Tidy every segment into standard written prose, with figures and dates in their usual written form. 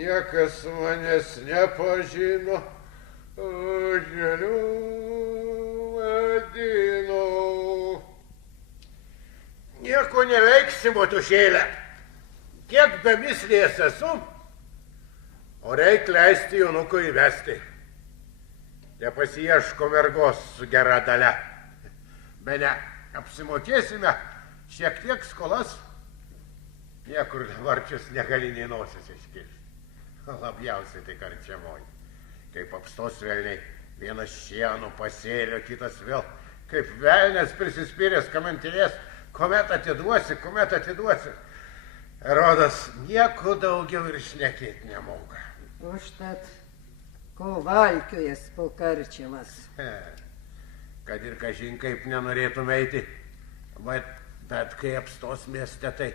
Niekas manęs nepažino, žaliu vadino. Nieko neveiksi, motušėlė. Kiek bemislės esu, o reik leisti Jonukui įvesti. Nepasieško mergos su gera dalia. Bene, apsimokėsime šiek tiek skolas. Niekur varčius negali nei nosis iškišti. Labiausiai tai karčiamoji. Kaip apstos velniai, vienas šieno pasėlio, kitas vėl, kaip velnės prisispyręs kamantinės, kuomet atiduosi. Rodas nieko daugiau ir šnekėti nemoka. Užtat, ko valkiojas po karčiamas. Kad ir kažin kaip nenorėtum eiti, bet kai apstos mieste, tai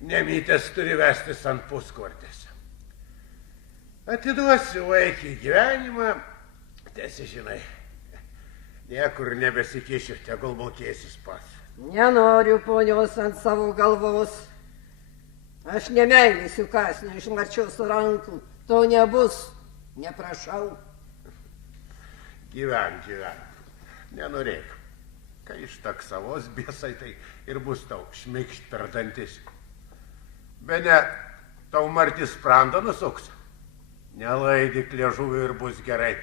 nemytės turi vestis ant puskvartės. Atiduosiu vaikį gyvenimą, tiesi žinai, niekur nebesikišiu, tegul mokėsis pats. Nenoriu ponios ant savo galvos. Aš nemeilėsiu kasnio iš Marčios rankų. To nebus, neprašau. Gyvenk. Nenorėk. Kai ištaksavos biesai, tai ir bus tau šmikšt per dantis. Bene, tau Martis sprandą nusuks. Nelaidyk liežuvį ir bus gerai.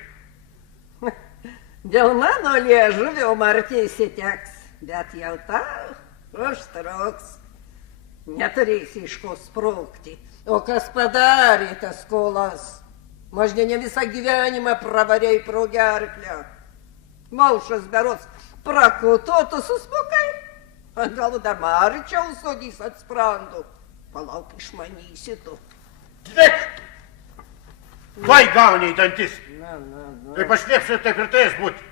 Dėl mano liežuvio Martį įsiteks, bet jau tau užtruks. Neturėsi iš ko sprukti. O kas padarė tas skolas? Mažne visą gyvenimą pravarėjai pro gerklę. Maušas berods prakuto, tu susmukai. Gal dar Marčiau sodys ant sprandų. Palauk, išmanysi tu. Tvek! Vai gauni į dantis. Na. Kaip aš liepsiu, taip ir tais būti.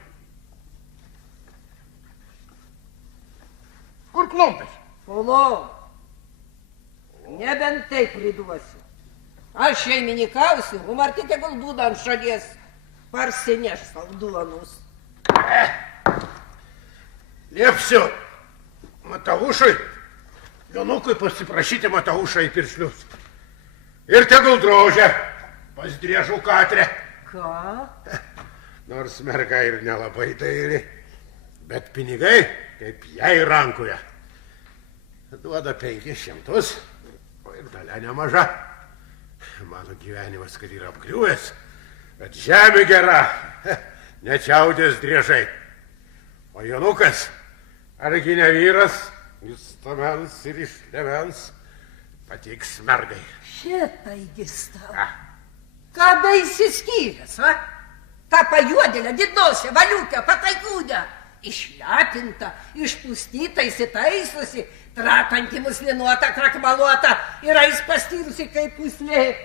Kur klumpis? Palauk. Nebent taip priduosiu. Aš šeiminikausiu, o Martį tegul būda ant šalies. Parsineš savo duonus. Liepsiu Mataušui, Jonukui pasiprašyti Mataušą į piršlius. Ir tegul drožia pas Driežų Katrę. Ką? Nors merga ir nelabai dairi, bet pinigai kaip jai rankoje. Duoda 500, o ir dalia nemaža. Mano gyvenimas, kad yra apgriuvęs, bet žemė gera, nečiaudės Driežai. O Jonukas, argi ne vyras, jis tamens ir išlemens, patiks mergai. Šitaigis tau. Kada įsiskyręs, va? Ta pajuodėlė, didnosė, valiukė, pataikūnė. Išlepinta, išpustyta, įsitaisusi, trakanti muslinuota, krakmaluota ir pastyrusi kaip puslė.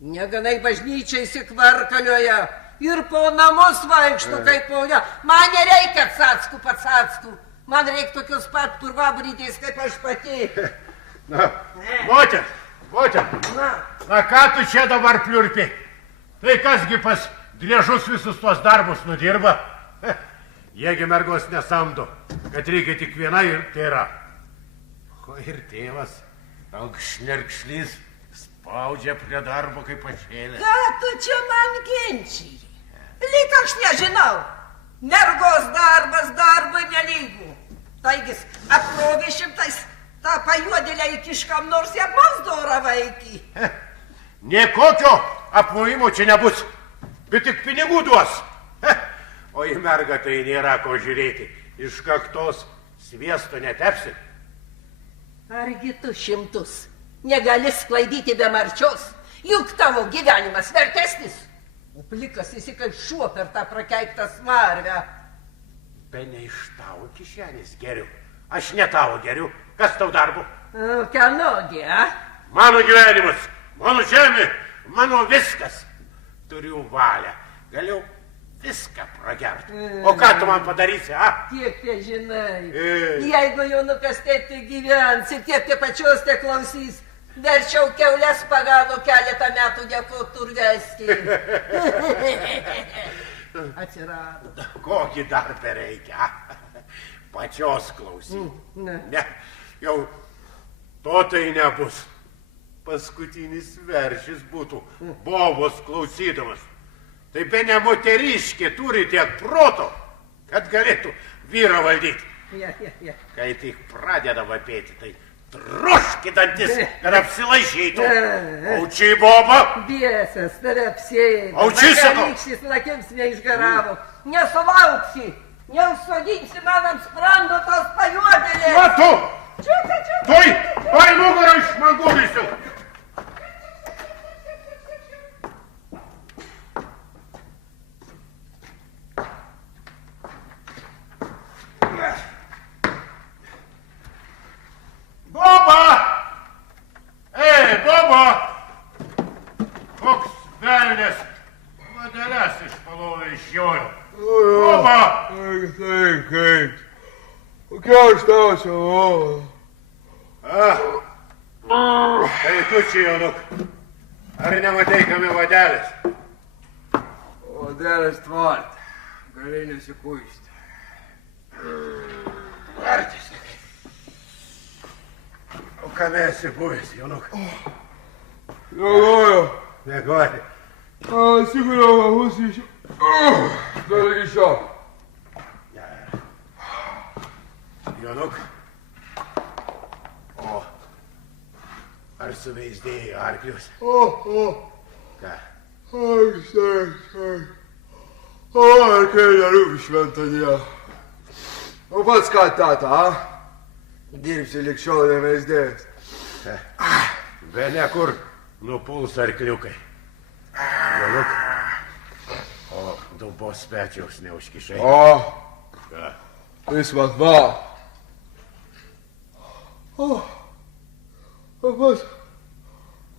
Neganai bažnyčiai įsikvarkalioja ir po namus vaikšto kaip ponia. Man nereikia pacacku. Man reikia tokios pat purvabrytės kaip aš pati. Na, moter. Na, ką tu čia dabar pliurpi? Tai kasgi pas Driežus visus tuos darbus nudirba? Jiegi mergos nesamdo, kad reikia tik viena ir tai yra. O ir tėvas, aukšnerkšlys, spaudžia prie darbo kaip pašėlė. Ką tu čia man ginčiai? Lyg aš nežinau. Mergos darbas darbui nelygų. Taigis aprovė šimtais. Ta pajuodėlė įkiškam nors ją mazdorą vaikį. Niekokio apmovimo čia nebus, bet tik pinigų duos. O į mergą tai nėra ko žiūrėti. Iš kaktos sviesto netepsi. Argi tu 100 negali sklaidyti be Marčios? Juk tavo gyvenimas vertesnis. O plikas esi kaip šuo per tą prakeiktą smarvę. Bene iš tavo kišenės geriu. Aš ne tavo geriu. Kas tau darbu? Kienogė, a? Mano gyvenimas, mano žemė, mano viskas. Turiu valią. Galiu viską pragerti. O ką tu man padarysi, a? Kiek te žinai. Jeigu Jonukas taip te gyvens ir tiek te pačios te klausys, verčiau kiaulės pagavo keletą metų nekotur vesti. Atsirado. Kokį darbą reikia? Pačios klausyti. Ne, jau to tai nebus. paskutinis veršis būtų bobos klausydamas. Tai be ne moteriškė turi tiek proto, kad galėtų vyrą valdyti. Ja. Kai tik pradeda vapėti, tai troški dantis, kad apsilaižytų. Aučiai, boba! Biesas, tave apsėdė. Aučiai, sakau! Vakarykštis lakims neišgaravo. Nesulauksi, neužsodinsi man ant sprando tos pajuodėlės. Va tu! Čia. Tuoj nugarą išmangulysiu. Boba! Boba! Koks velnės vadeles išpalovė iš jojo. Boba! Kaip. Kokia aš tau čia, Tai tu čia, Jonuk. Ar nematai, kame vadelis? Vadelis tvart. Gali nesikuisti. Artis. O kame esi buvęs, Jonuk? Galvoju. Negali. Atsiguliau nagus iš... Dar iki šiol. Jonuk. O, ar suveisdėjo arklius? Ką? Arkliai nerūpi šventą dieną. O pats ką, tata, dirbsi lik šiol neveisdėjęs. Be nekur nupuls arkliukai. Jonuk. O, dubos pečiaus neužkišai. Ką? Jis vat va. O pats,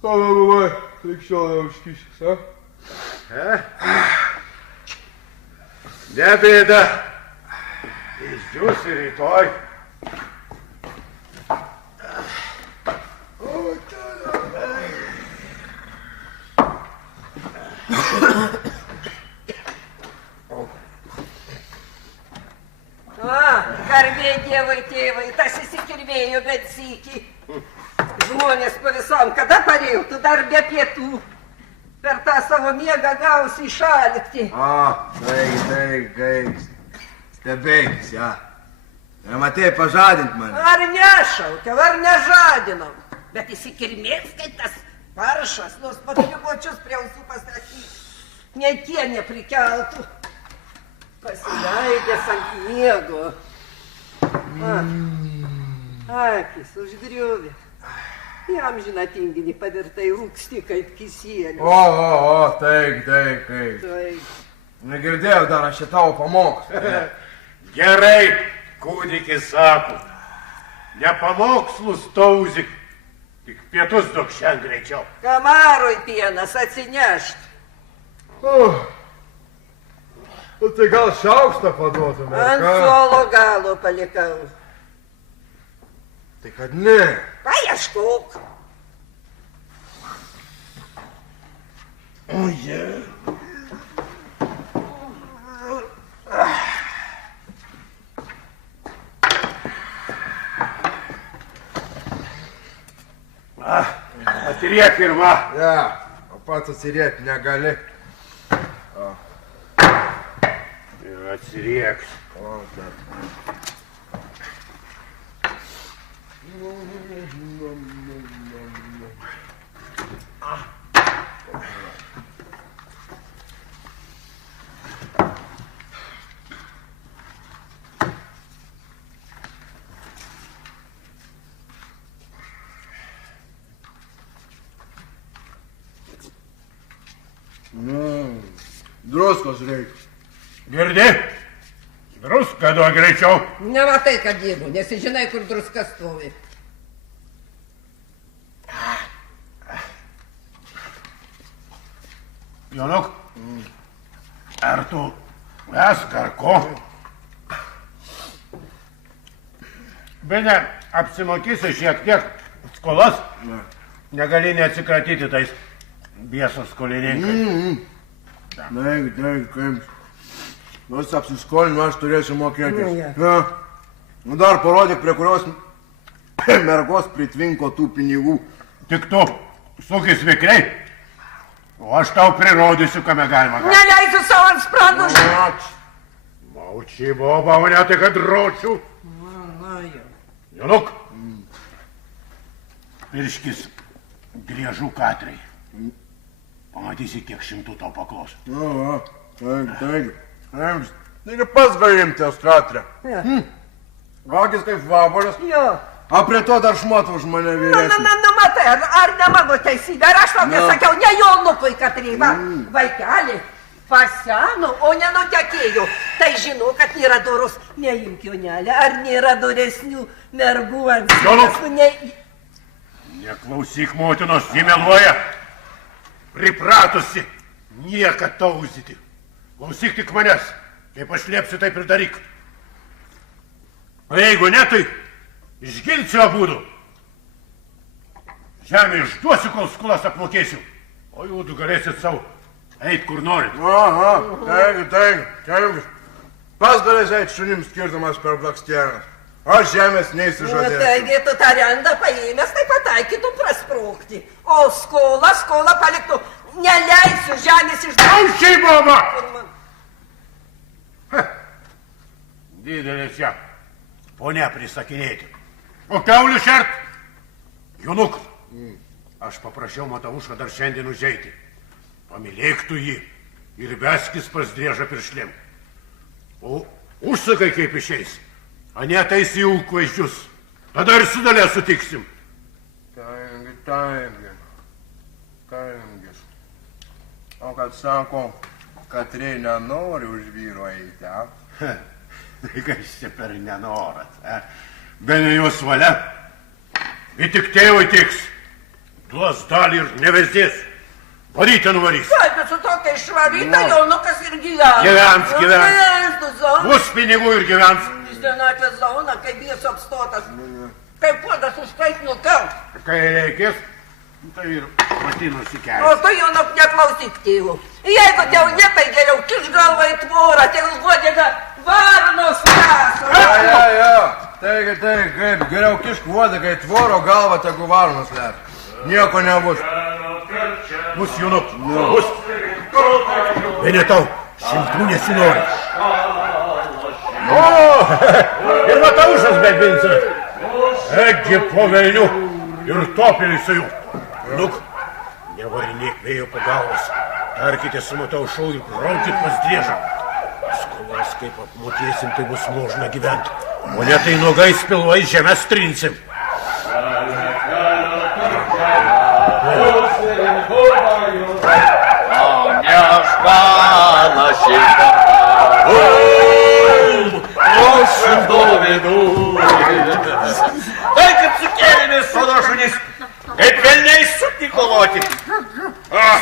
tavo buvai lik šiol neužkišęs, Ne bėda. Išdžiūsi rytoj. Garbė dievai, tėvai, tas įsikirvėjo bet sykį. Žmonės po visom, kada pareiktų dar be pietų. Per tą savo miegą gausi išalikti. Taip, stebėkis, Nematėjai pažadint mane. Ar nešaukiau, ar nežadinau. Bet įsikirmės, kaip tas paršas, nors patriukočius prie ausų pastatyti. Ne tie neprikeltų. Pasileidęs ant miego. Akis užgriuvė. Jam žina tinginį pavirtai rūksti kaip kisėlis. Taip. Taip. Negirdėjau dar aš čia tavo pamokslą. Gerai, kūdikis sako. Ne pamokslus tauzik, tik pietus duok šiandien greičiau. Kamarui pienas atsinešt. Tai gal šaukštą paduotume, Ant suolo galo palikau. Tai kad ne. Paieškok. Atsiriek pirma. O pats atsiriek negali. Atsirieks. Druskos reikia. Girdi? Druską duok greičiau. Nematai, kad dirbu, nesižinai, kur druska stovi. Jonuk, ar tu vesk ar ko? Bene, apsimokysi šiek tiek skolas, negali neatsikratyti tais biesos skolininkai. Taip. Nors apsiskolinu, aš turėsiu mokėti. Dar parodyk, prie kurios mergos pritvinko tų pinigų. Tik tu Sukis vikriai, o aš tau prirodysiu, kame galima. Neleisiu savo ant sprando Mauči. Mauči, boba, o ne tai, kad ročiu. Na jau. Jonuk. Pirškis griežų katrai. Pamatysi, kiek šimtų tau paklos. Taigi. Taigi pats gali imtis katrę. Gagis kaip vabaras. Jo. A prie to dar šmatą už mane vyresnį. Na, matai, ar ne mano teisybė, ar aš tau nesakiau, ne Jonukui, Katrai, va, vaikeli, paseno, o nenutekėjo. Tai žinau, kad nėra doros, neimk Jonelė, ar nėra doresnių mergų ant Jonuk! sienos. Neklausyk motinos, ji meluoja. Pripratusi nieką tauzyti. Klausyk tik manęs. Kaip aš liepsiu, taip ir daryk. O jeigu ne, tai išgilsiu abudu. Žemę išduosiu, kol skolas apmokėsiu. O jūdu galėsit savo eit kur norit. Taigi. Pats galės eit šunim skirdamas per blakstienas. Aš žemės neįsižadėsiu. Taigi tu tą rendą paėmęs, tai pataikytum prasprūkti. O skolą paliktų, neleisiu žemės išduoti. Aušiai, mama! Didelis ją. Ponia prisakinėti. O kiaulių šert? Jonuk, aš paprašiau Mataušą dar šiandien užeiti. Pamylėk tu jį ir veskis pas Driežą piršlėm. O užsakai kaip išeis. Anetais į ūkvaizdžius. Tada ir su dalė sutiksim. Taigi. O kad sako, Katrė nenori už vyro eiti, a? Tai kas čia per nenorat, a? Be ne jos valia. Ir tik tėvui tiks. Duos dalį ir nevesdės. Varytę nuvarys. Taip, su tokia išvaryta Jonukas ir gyvens. Gyvens. Bus pinigų ir gyvens. Senatvės zauna, kaip jis apstotas. Kaip puodas užkait nukelt. Kai reikės, tai ir patinusi O kelias. tu Jonuk neklausyk tėvų. Jeigu tau ne, tai geriau kiš galvą į tvorą, tegul uodega varnos kaso. Taigi, kaip, geriau kišk uodegą į tvoro galvą, tegu varnos lep. Nieko nebus. Bus, Jonuk, bus. Vieni tau, šimtų nesinori. O, ir Mataušas bedvinsi. Egi po velnių ir topelį su jų. Nuk, nevarinėk vėjo po galvas. Tarkite su Mataušu ir braukit pas Driežą. Skolas kaip apmokėsim, tai bus možna gyventi. O ne tai nuogais pilvais žemės trinsim. Tai kaip sukėlėmės sodo šunys, kaip velniai sutiko loti.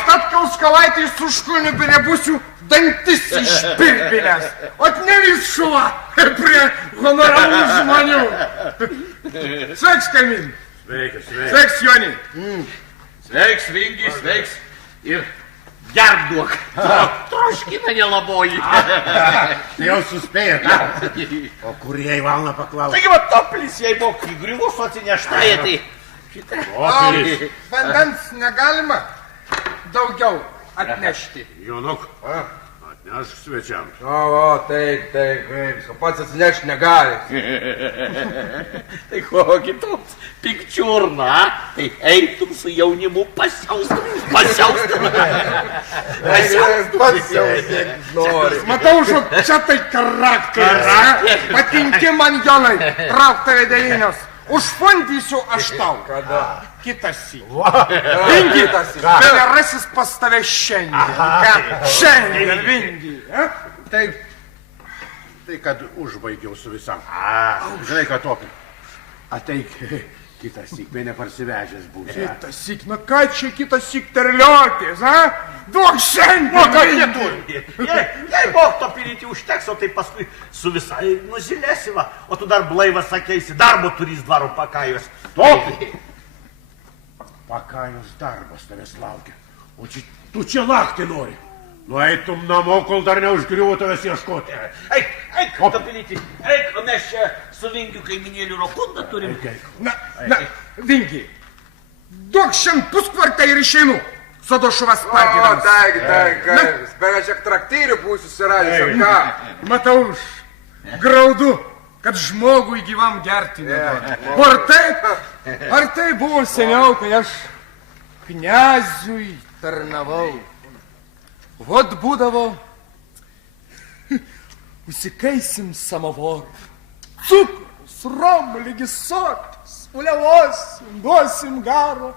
Statkaus kalaitai su škuniu nebūsiu dantis išpirpinęs. Ot nevis šuva prie honoramų žmonių. Sveiks, Kamin. Sveikas. Sveiks, Joni. Sveiks, Vingi, sveiks ir gerduok. Troškina nelaboji. Tai jau suspėjot. O kur jai valna paklausė? Taigi va toplis jai mokai grilus atsineštai, tai šitą. Opelis. Vandens negalima daugiau atnešti. Jonuk, atnešk svečiams. Taip, kaip, pats atsinešti negali. Tai kokį toks pikčiurna, tai eitum su jaunimu pasiaustum. Pats jau nori. Matau, čia tai charakteris. Patinki man, Jonai, trauk tave devynios. Užfundysiu aš tau. Kada? Kitąsyk. Vingi, benerasis pas tave šiandien. Šiandien, Vingi. Tai kad užbaigiau su visam. Žinai, kad topi. Ateik kitąsyk, be neparsivežęs būsi. Kitąsyk, na ką čia kitąsyk terliotės, ha? Duok šiandien, Ką jie Vingi. turi? Jei Bog to pilyti užteks, o tai paskui su visai nusilėsi va. O tu dar blaivas sakeisi, darbo turys dvaro pakajos. Topi! Pakajos darbas tavęs laukia. O tu čia lakti nori. Nueitum namo, kol dar neužgriuvo tavęs ieškoti. Eik, to pilyti. Eik, o mes čia su Vingiu kaiminėlių rokundą turim. Na, Vingi, Duok šiandien puskvartą ir išeinu. Sodo šuvas O, pargydamas. taigi, kaip, beveik šiek traktyrių būsiu susiradęs, ar ką? Matau, graudu, kad žmogui gyvam gerti neduoda. O ar tai buvo seniau, kai aš kniaziui tarnavau. Vot būdavo, užsikaisim samovorų. Cukrus, romų, lygis sotis, uliavosim, duosim garo,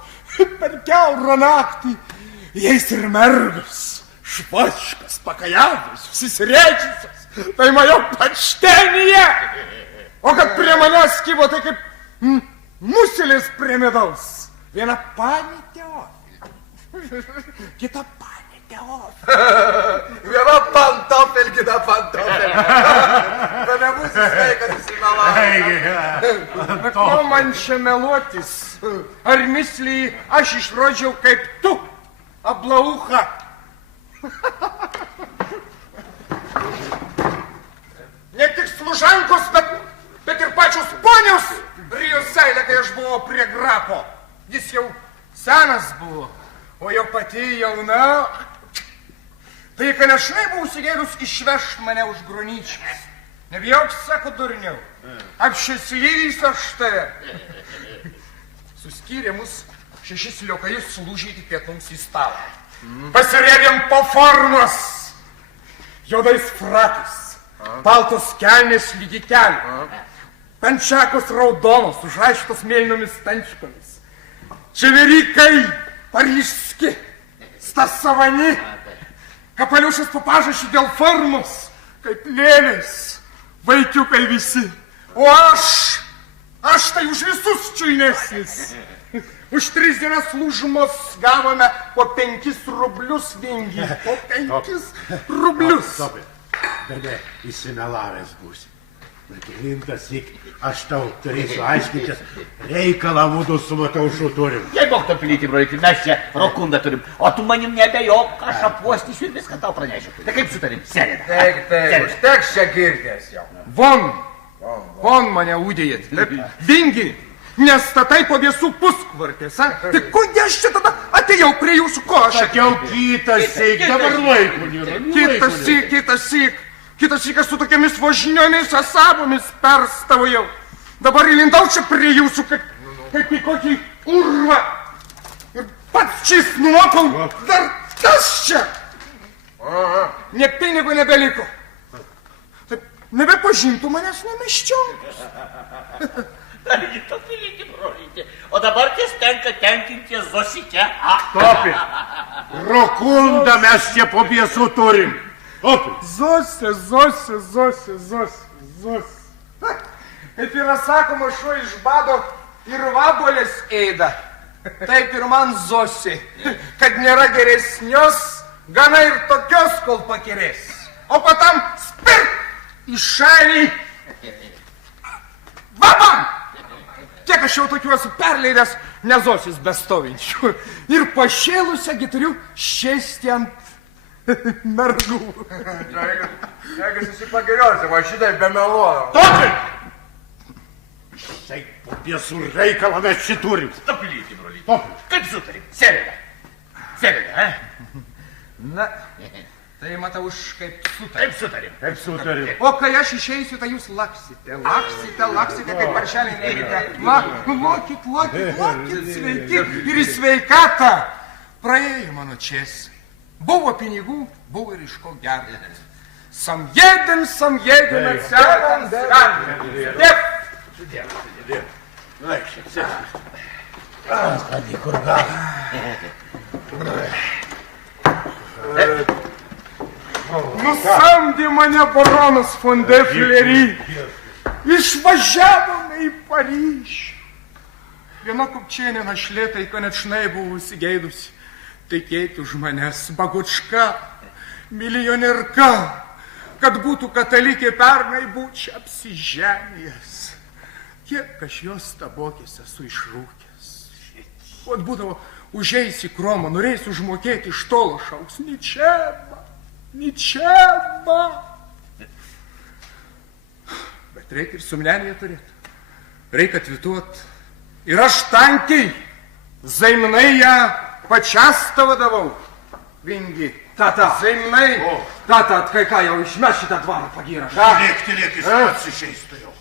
per kiaurą naktį. Jais ir mergas, švačkas, pakajavus, susirėčiusios, tai mano paštenyje. O kad prie manęs kybo, tai kaip muselės prie medaus. Viena panė Teofilė, kita panė Teofilė. Viena pantofel, kita pantofel. Bet nebūsi sveikas įsimelavęs. Ko man čia meluotis? Ar mislį aš išrodžiau kaip tu, ablaucha? Ne tik služankos, bet ir pačios ponios rijo seilę, kai aš buvau prie grapo. Jis jau senas buvo, o jau pati jauna. Tai, kai nešnai buvau užsigėdus, išveš mane už gronyčias. Nebijok, sako, durniau. Apšeslyvys aš tave. Suskyrė mus 6 liokajus sulūžyti pietums į stalą. Pasirėdėm po formos. Juodais frakais. Baltos kelnės lygi kelių. Penčiakos raudonos, užraištos mėlynomis tančkomis. Čeverikai pariški, stasavani. Kapaliušas papažaši dėl formos, kaip lėlės. Vaikiukai visi. O aš tai už visus čiuinesnis. Už 3 dienas lūžumos gavome po 5 rublius vingi. Po 5 rublius. Bene, įsimelavęs būsi. Kelintas aš tau turėsiu aiškintis, reikalą mūdų su Mataušu turim. Jei Bogto pilyti, brolyti, mes čia rokundą turim, o tu manim nebejok, aš apuostysiu ir viską tau pranešiu. Tai kaip sutarim? Sėdėt. Taip, užteks čia girdės jau. Von mane udėjat. Vingi, nestatai po visų puskvartės, a? Tai kodėl aš čia tada atėjau prie jūsų košą? Sakiau, kitąsyk, dabar laiko nėra. Kitąsyk aš su tokiamis važiniomis asabomis perstavojau. Dabar įlindau čia prie jūsų, kaip į kokį urvą. Ir pats čis nuokau, dar kas čia? Ne pinigų nebeliko. Taip, nebepažintų manęs nemeščiau. Galite pilyti, brolyti, o dabar ties tenka tenkinti Zosike. Topi, rokundą mes čia po biesų turim. Zosė. Kaip yra sakoma, šuo iš bado ir vabolės ėda. Taip ir man Zosė, kad nėra geresnios, gana ir tokios, kol pakirės. O patam spirt į šalį. Babam! Kiek aš jau tokiu esu perleidęs, ne Zosės bestovinčių. Ir pašėlusią gi turiu šėsti ant mergų. Jeigu susipagiriuosi, va šitai be meluodam. Topi! Štai po biesų reikalą mes šį turim. Stapilyti, brolyti. Kaip sutarim? Sėdėte, Na, tai matau už kaip sutarim. Kaip sutarim. O kai aš išeisiu, tai jūs laksite, kaip paršeliai neigite. Lokit, sveiki ir į sveikatą. Praėjo mano čės. Buvo pinigų, buvo ir iš ko gerti. Sam jedem, atsiadam, Dėk! Skadi, kur gal? Nusamdė mane baronas von de Fleury. Išvažiavome į Paryžių. Viena kupčienė našlėtai, konečnai buvo įsigeidusi. Tekėti už manęs, bagučka, milijonerka, kad būtų katalikė pernai būčiau apsiženijęs. Kiek aš jos tabokėse esu išrūkęs. O būdavo užeis į kromą, norėjus užmokėti iš tolo šauks. Ničema. Bet reikia ir sumlenėje turėti. Reikia atvituot. Ir aš tankiai Займни я почастоводовал, Винги. Tata, Займни. tata, kai ką jau išmes šitą dvarą pagyrą. Tylėk, jis pats išeis tu jau.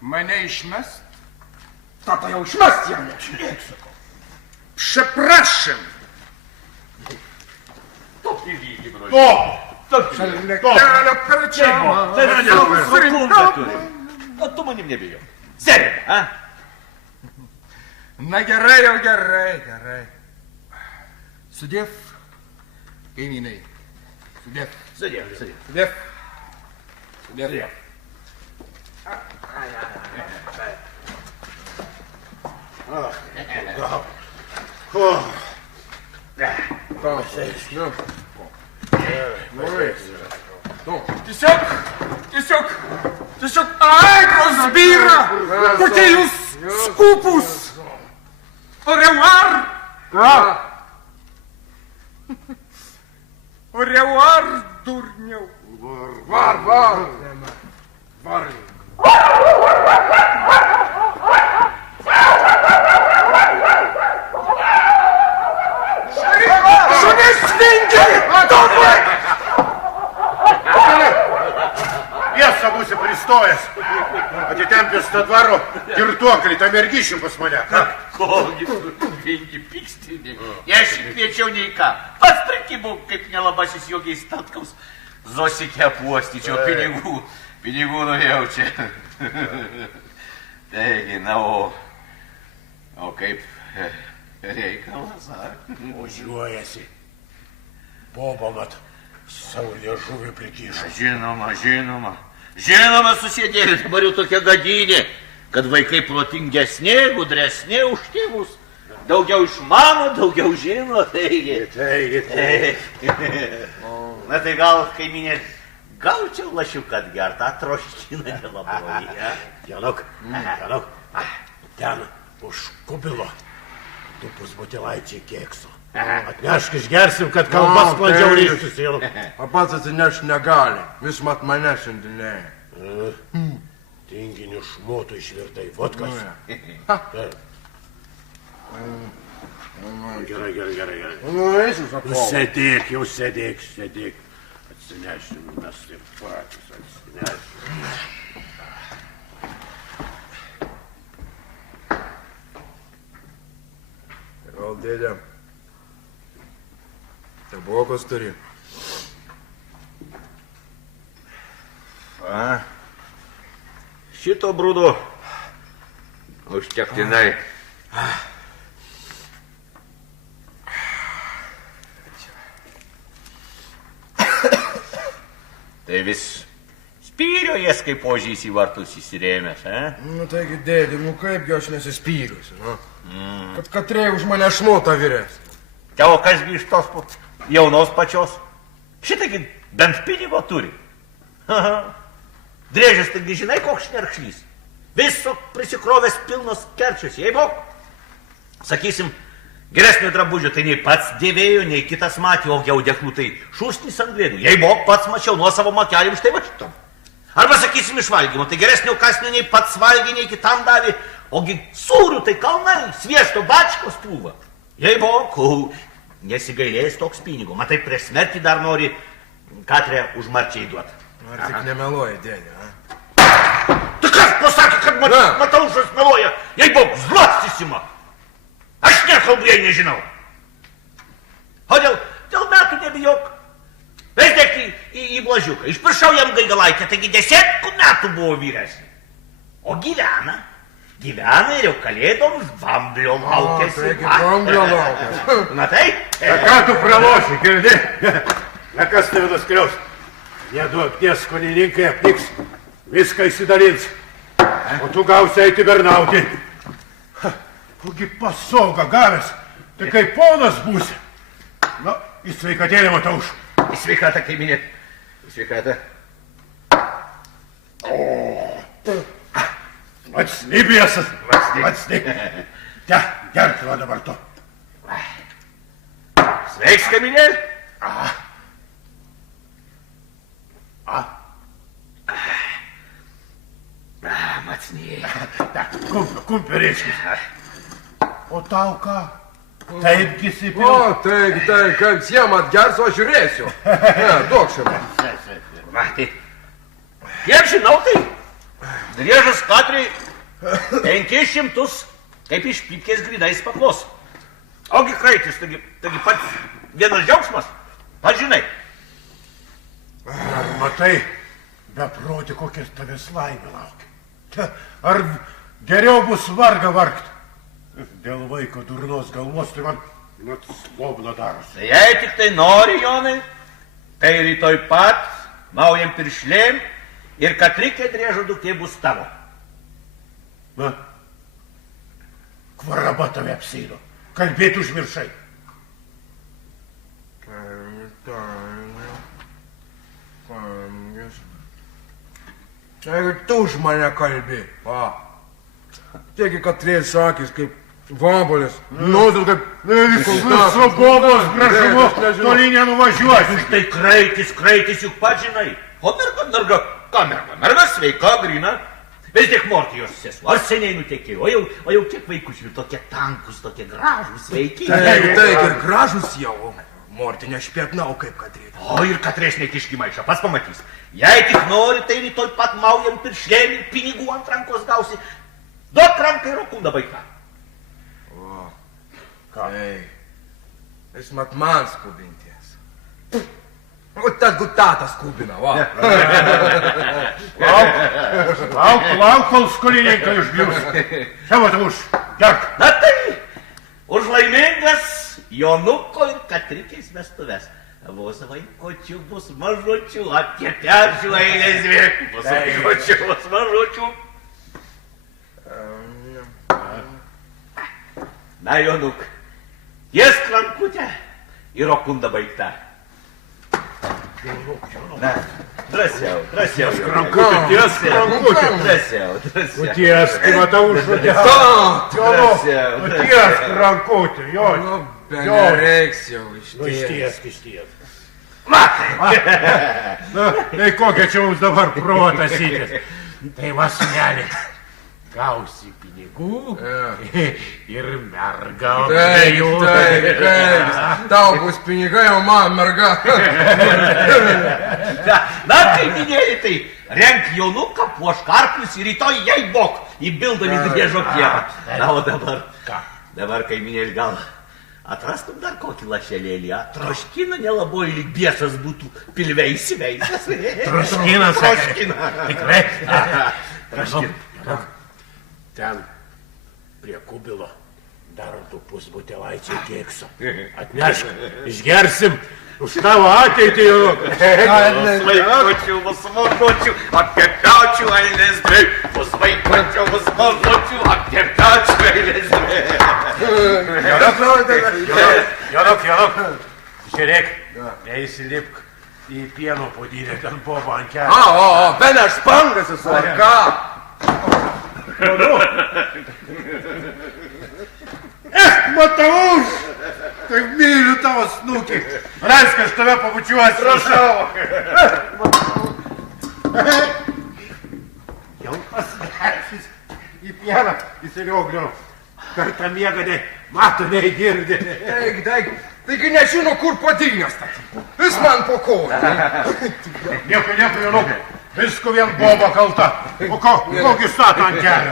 Mane išmest? Tata jau išmes jam. Przepraszam. Шалекалю кричала. От tu manim nebijau. Serė, a? Na gerai, jau gerai. Sudėv, kaimynai. Sudėv. Tiesiog, ai, rozbyra, kokie jūs skupus. Orevar. Orevar, durniau. Var. Šunis Vingi! Viesa būsi pristojęs. Atitempęs tą dvaro girtuoklį, tą mergišių pas mane. Kogi tu, Vingi, pykstini. Aš kviečiau nei ką. Pats prekybau, kaip nelabasis jokiais tatkaus. Zosike apuostyčiau pinigų. Pinigų nuėjau čia. Taigi, na, o kaip reikalas, ar? Ožiuojasi. Boba mat, savo liežuvį prikišo. Žinoma, susėdėlė, dabar jau tokia gadynė, kad vaikai protingesnė, gudresnė už tėvus. Daugiau išmano, daugiau žino, taigi. Na tai gal, kaiminė, gaučiau lašiuką atgertą, troškiną nelabai. Janok, ten už kubilo du pusbutilaičiai kėkso. Atnešk išgersim, kad kalbas sklandžiau ryštųsi jau. O pats atsinešti negali, vis mat mane šiandieninėje. Tinginių šmotų išvirtai vodkas. Gerai. Nu, eisiu, sakau. Sėdėk, jau sėdėk. Atsinešim, mes taip patys atsinešim. Gal dėdė. Tai buvo kas turi. Šito brūdo užtektinai. Tai vis spyrio jas kaip ožys į vartus įsirėmęs, Nu, taigi, dėdė, nu kaipgi aš nesispyriusi, nu? Kad katrėj už mane šmotą vyres. Tavo kasgi iš tos jaunos pačios? Šitaigi bent pinigo turi. Drėžės, taigi žinai, koks šnerkšlys. Viso prisikrovęs pilnos kerčius, jei bok. Sakysim, geresnių drabužių tai nei pats dėvėjo, nei kitas matė, o giaudeklų tai šūsnis ant glėdų. Jei bok, pats mačiau nuo savo makelį už tai mačitom. Arba sakysim iš valgymo, tai geresnio kasnio nei pats valgė, nei kitam davė, ogi sūrių tai kalnai, sviešto bačkos pūva. Jei bok, nesigailėjęs toks pinigų. Matai, prieš smertį dar nori Katrę už marčiai duoti. Ar tik nemeluoja, dėdė, Tai kas pasakė, kad Mataušas meluoja? Jei bok, zlostysima. Aš nekalbu, jei nežinau. O dėl metų nebijok. Veždėk į blažiuką. Išpiršau jam gaigalaikę, taigi 10 metų buvo vyresnė. O gyvena ir jau kalėdoms bamblio laukėsi. Taigi bamblio laukėsi. Na tai? Ką tu praloši, girdi? Na kas tave nuskriaus? Neduok ties, konininkai aptiks, viską įsidalins. O tu gausi eiti bernauti. Kogi pasauga gavęs, tai kaip ponas būsi. Na, į sveikatėlę, Matauš. Į sveikatą, kaiminė. Į sveikatą. Matsni biesas. Matsni. Te, gerk va dabar tu. Sveiks, kaiminė. Matsni. Kumpė reiškis. O tau ką? Taip gisipil. O, taigi, kaip jiem atgers, o žiūrėsiu. Ne, duok šiame. Va, tai, kiek žinau, tai Driežas Katriai 500, kaip iš pypkės grynais paklos. Ogi Kraitis, taigi pats vienas džiaugsmas, pats žinai. Ar matai, beproti, kokias tavęs laimė laukia. Ar geriau bus varga vargt? Dėl vaiko durnos galvos, tai man net slobna darosi. Tai jei tik tai nori, Jonai, tai rytoj pat maujam piršlėm ir Katrikė Driežo duktė bus tavo. Na, kvaraba tave apsėdo. Kalbėti užmiršai. Taigi tu už mane kalbi, va. Taigi Katrės akis kaip vambolis, nosis kaip... Su bobos gražumu toli nenuvažiuosi. Tai Kraitis juk pats žinai. O merga, ką merga? Merga sveika, grina. Vis tiek Mortijos sesuo, ar seniai nutekėjo, o jau kiek vaikučių, tokie tankus, tokie gražūs, sveiki. Taigi ir gražus jau, Mortį nešpėtnau kaip Katrė. O ir Katrės nekiški maišą, pats pamatys. Jei tik nori, tai rytoj pat maujam piršlėm ir pinigų ant rankos gausi. Duok ranką ir okunda baigta. O, tai, jis mat man skubinties. O tas gutatas skubina, va. Lauk, kol skolininkai užblius. Šiamat už, gerk. Na tai, už laimingas Jonuko ir Katrikės vestuves. Vos vaikočių bus mažučių, apie peržių eilės dviek. Bus vaikočių, bus mažučių. Na, Jonuk, tiesk rankutę ir okunda baigta. Na, drąsiau. Tiesk rankutę. Drąsiau. Tiesk, matau užuodės. Tiesk rankutę, jo. Nu, benereiks jau Ištiesk. Matai. Tai kokia čia mums dabar protas įdės. Tai vasunelė. Gausi pinigų ir merga. Taip. Tau bus pinigai, o man merga. Na, kaimynėlį, tai renk Jonuką, puošk arklius ir rytoj jai bok į Bildonį Driežo pievą. Na, o dabar kaimynėlį gal atrastum dar kokį lašelėlį, troškiną nelabai lyg biesas būtų pilve įsiveisęs. Troškinas. Tikrai. Ten prie kubilo dar tų pusbutelaičiai kėkso. Atnešk, išgersim už tavo ateitį, Jonuk. Vaikočių, bus mažučių, apie pečių eilės dvi. Bus vaikočių, bus mažučių, apie pečių eilės dvi. Jonuk, žiūrėk, neįsilipk į pieno podylę, ten bobo ant kelio. O, ben aš spangas esu, ar ką? Matau, tai myliu tavo snukį. Raisk, aš tave pabučiuosiu. Prašau. Jau pasigersis į pieną, įsiliogriau. Per tą miegą nei mato, nei girdi. Taigi nežino, kur podynę statyti. Jis man po koją. Nieko, Jonuk. Visko vien boba kalta. O kokį statą ant kelio?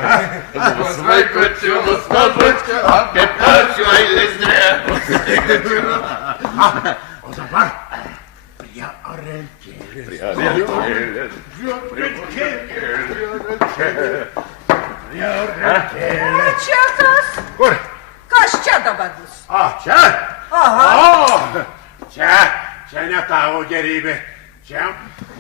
Bus vaikočių, bus mažučių, apie pečių eilės dvi. O dabar prie arentėlės. O čia kas? Kur? Kas čia dabar bus? O, čia? Aha. O, čia ne tavo gerybė. Čia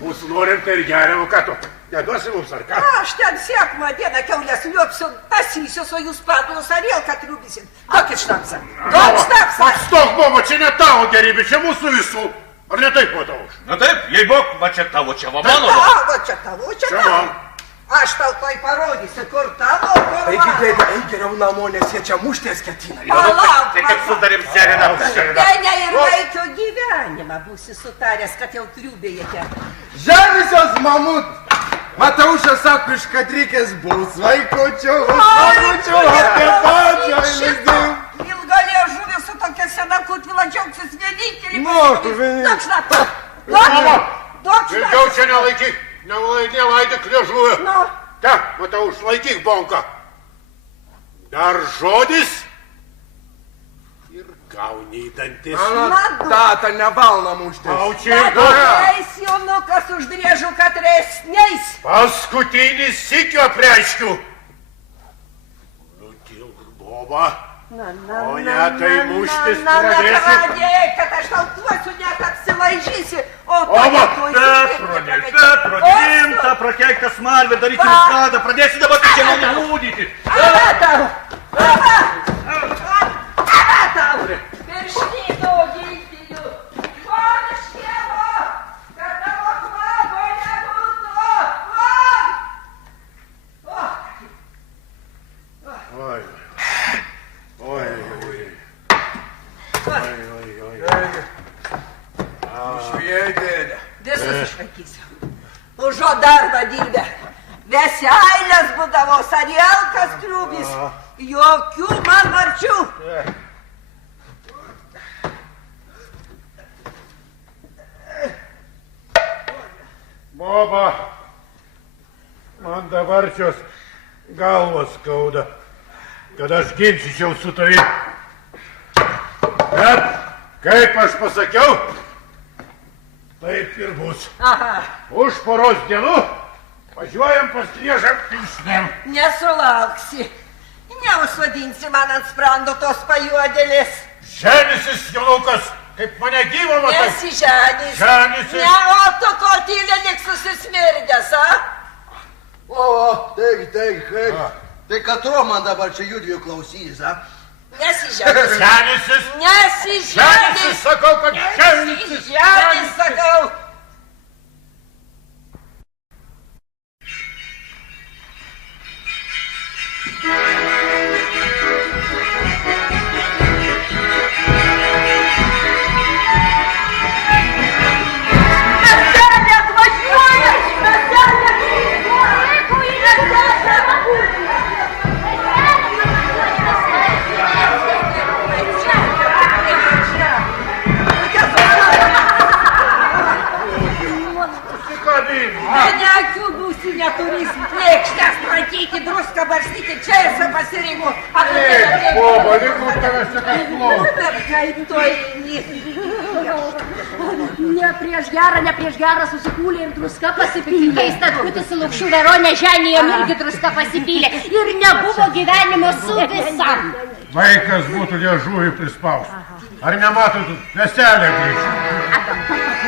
mūsų norim tai ir geriam, ką tu neduosi mums ar ką? Aš ten sekmą dieną kiaulės liopsiu, tasysius, o jūs padus arielką triubysit. Duokit šnapsą. Duok šnapsą. Atstok, boba, čia ne tavo gerybė, čia mūsų visų. Ar ne taip, matau? Na taip, jei bok, va čia tavo, čia va mano. Va čia tavo, čia Čia tavo. man. Aš tau tai parodysiu, kur tavo, kur Taigi, mano. dėdė, eik geriau namo, nes jie čia muštės ketina. Palauk, Tai kaip sudarim seriną. Ne, ir vaikio gyvenimą būsi sutaręs, kad jau triubėjate. Žemisios mamut! Mataušas sako, iš Kadrikės bus vaikučių, apie pačią įlizdim. Ilga liežuvė su tokia sena kutvila džiaugsis vienintelį. Nu, vienintelį. Duok šlapą. Duok Ilgiau šlapą. čia nelaikyk, nelaidyk liežuvį. Nu, Ta, Matauš, laikyk bonką. Dar žodis ir gauni į dantis. Tata, nevalna muštis. Aučiai, eis jaunukas už driežų katresniais. paskutinį sykio apreiškiu. Nutilk, boba. O ne, tai muštis pradėsi. Nepradėk, kad aš tau duosiu, net apsilaižysi. O va, Petro, gimta, prakeiktą smarvę, daryti viskadą, pradėsi dabar čia mane lūdyti. Tau! Tau! Pirštytų gintinių! Žodis Dievo, kad tavo kvapo nebūtų! Oi, oi, oi. Švietėdė. Visus išvaikysiu. Už o darbą dirbę. Veseilės būdavo, sarielkas triubis. Jokių man varčių. Boba, man dabar šios galvos skauda, kad aš ginčičiau su tavim. Bet, kaip aš pasakiau, taip ir bus. Aha, Už poros dienų važiuojam pas driežą pinsnėm. nesulauksi. Neužsodinsi man ant sprando tos pajuodėlės. Ženysis jaunukas, kaip mane gyvą matai. Nesiženys. Ženysis. Ne, o tu ko tylė lik susismirdęs, a? O, taigi, kaip? Tai katro man dabar čia judvių klausys, a? Nesiženys. Ženysis. Nesiženys. Ženysis, sakau, kad ženysis. Nesiženys, sakau. Meselė atvažiuoja! Meselė! Kabin. Ne akių būsi neturys, lėkštės pratyti, druską barstyti, čia esi pasirinko. Boba, liko tavęs čia kas plaukia. Bet kaip to eini? Ne prieš gerą susikūlė ir druska pasipylė. Keista, kutis su lukščių veronė ženijom irgi druska pasipylė. Ir nebuvo gyvenimo su visam. Vaikas būtų liežuvį prispaus. Ar nematot, veselė grįžti?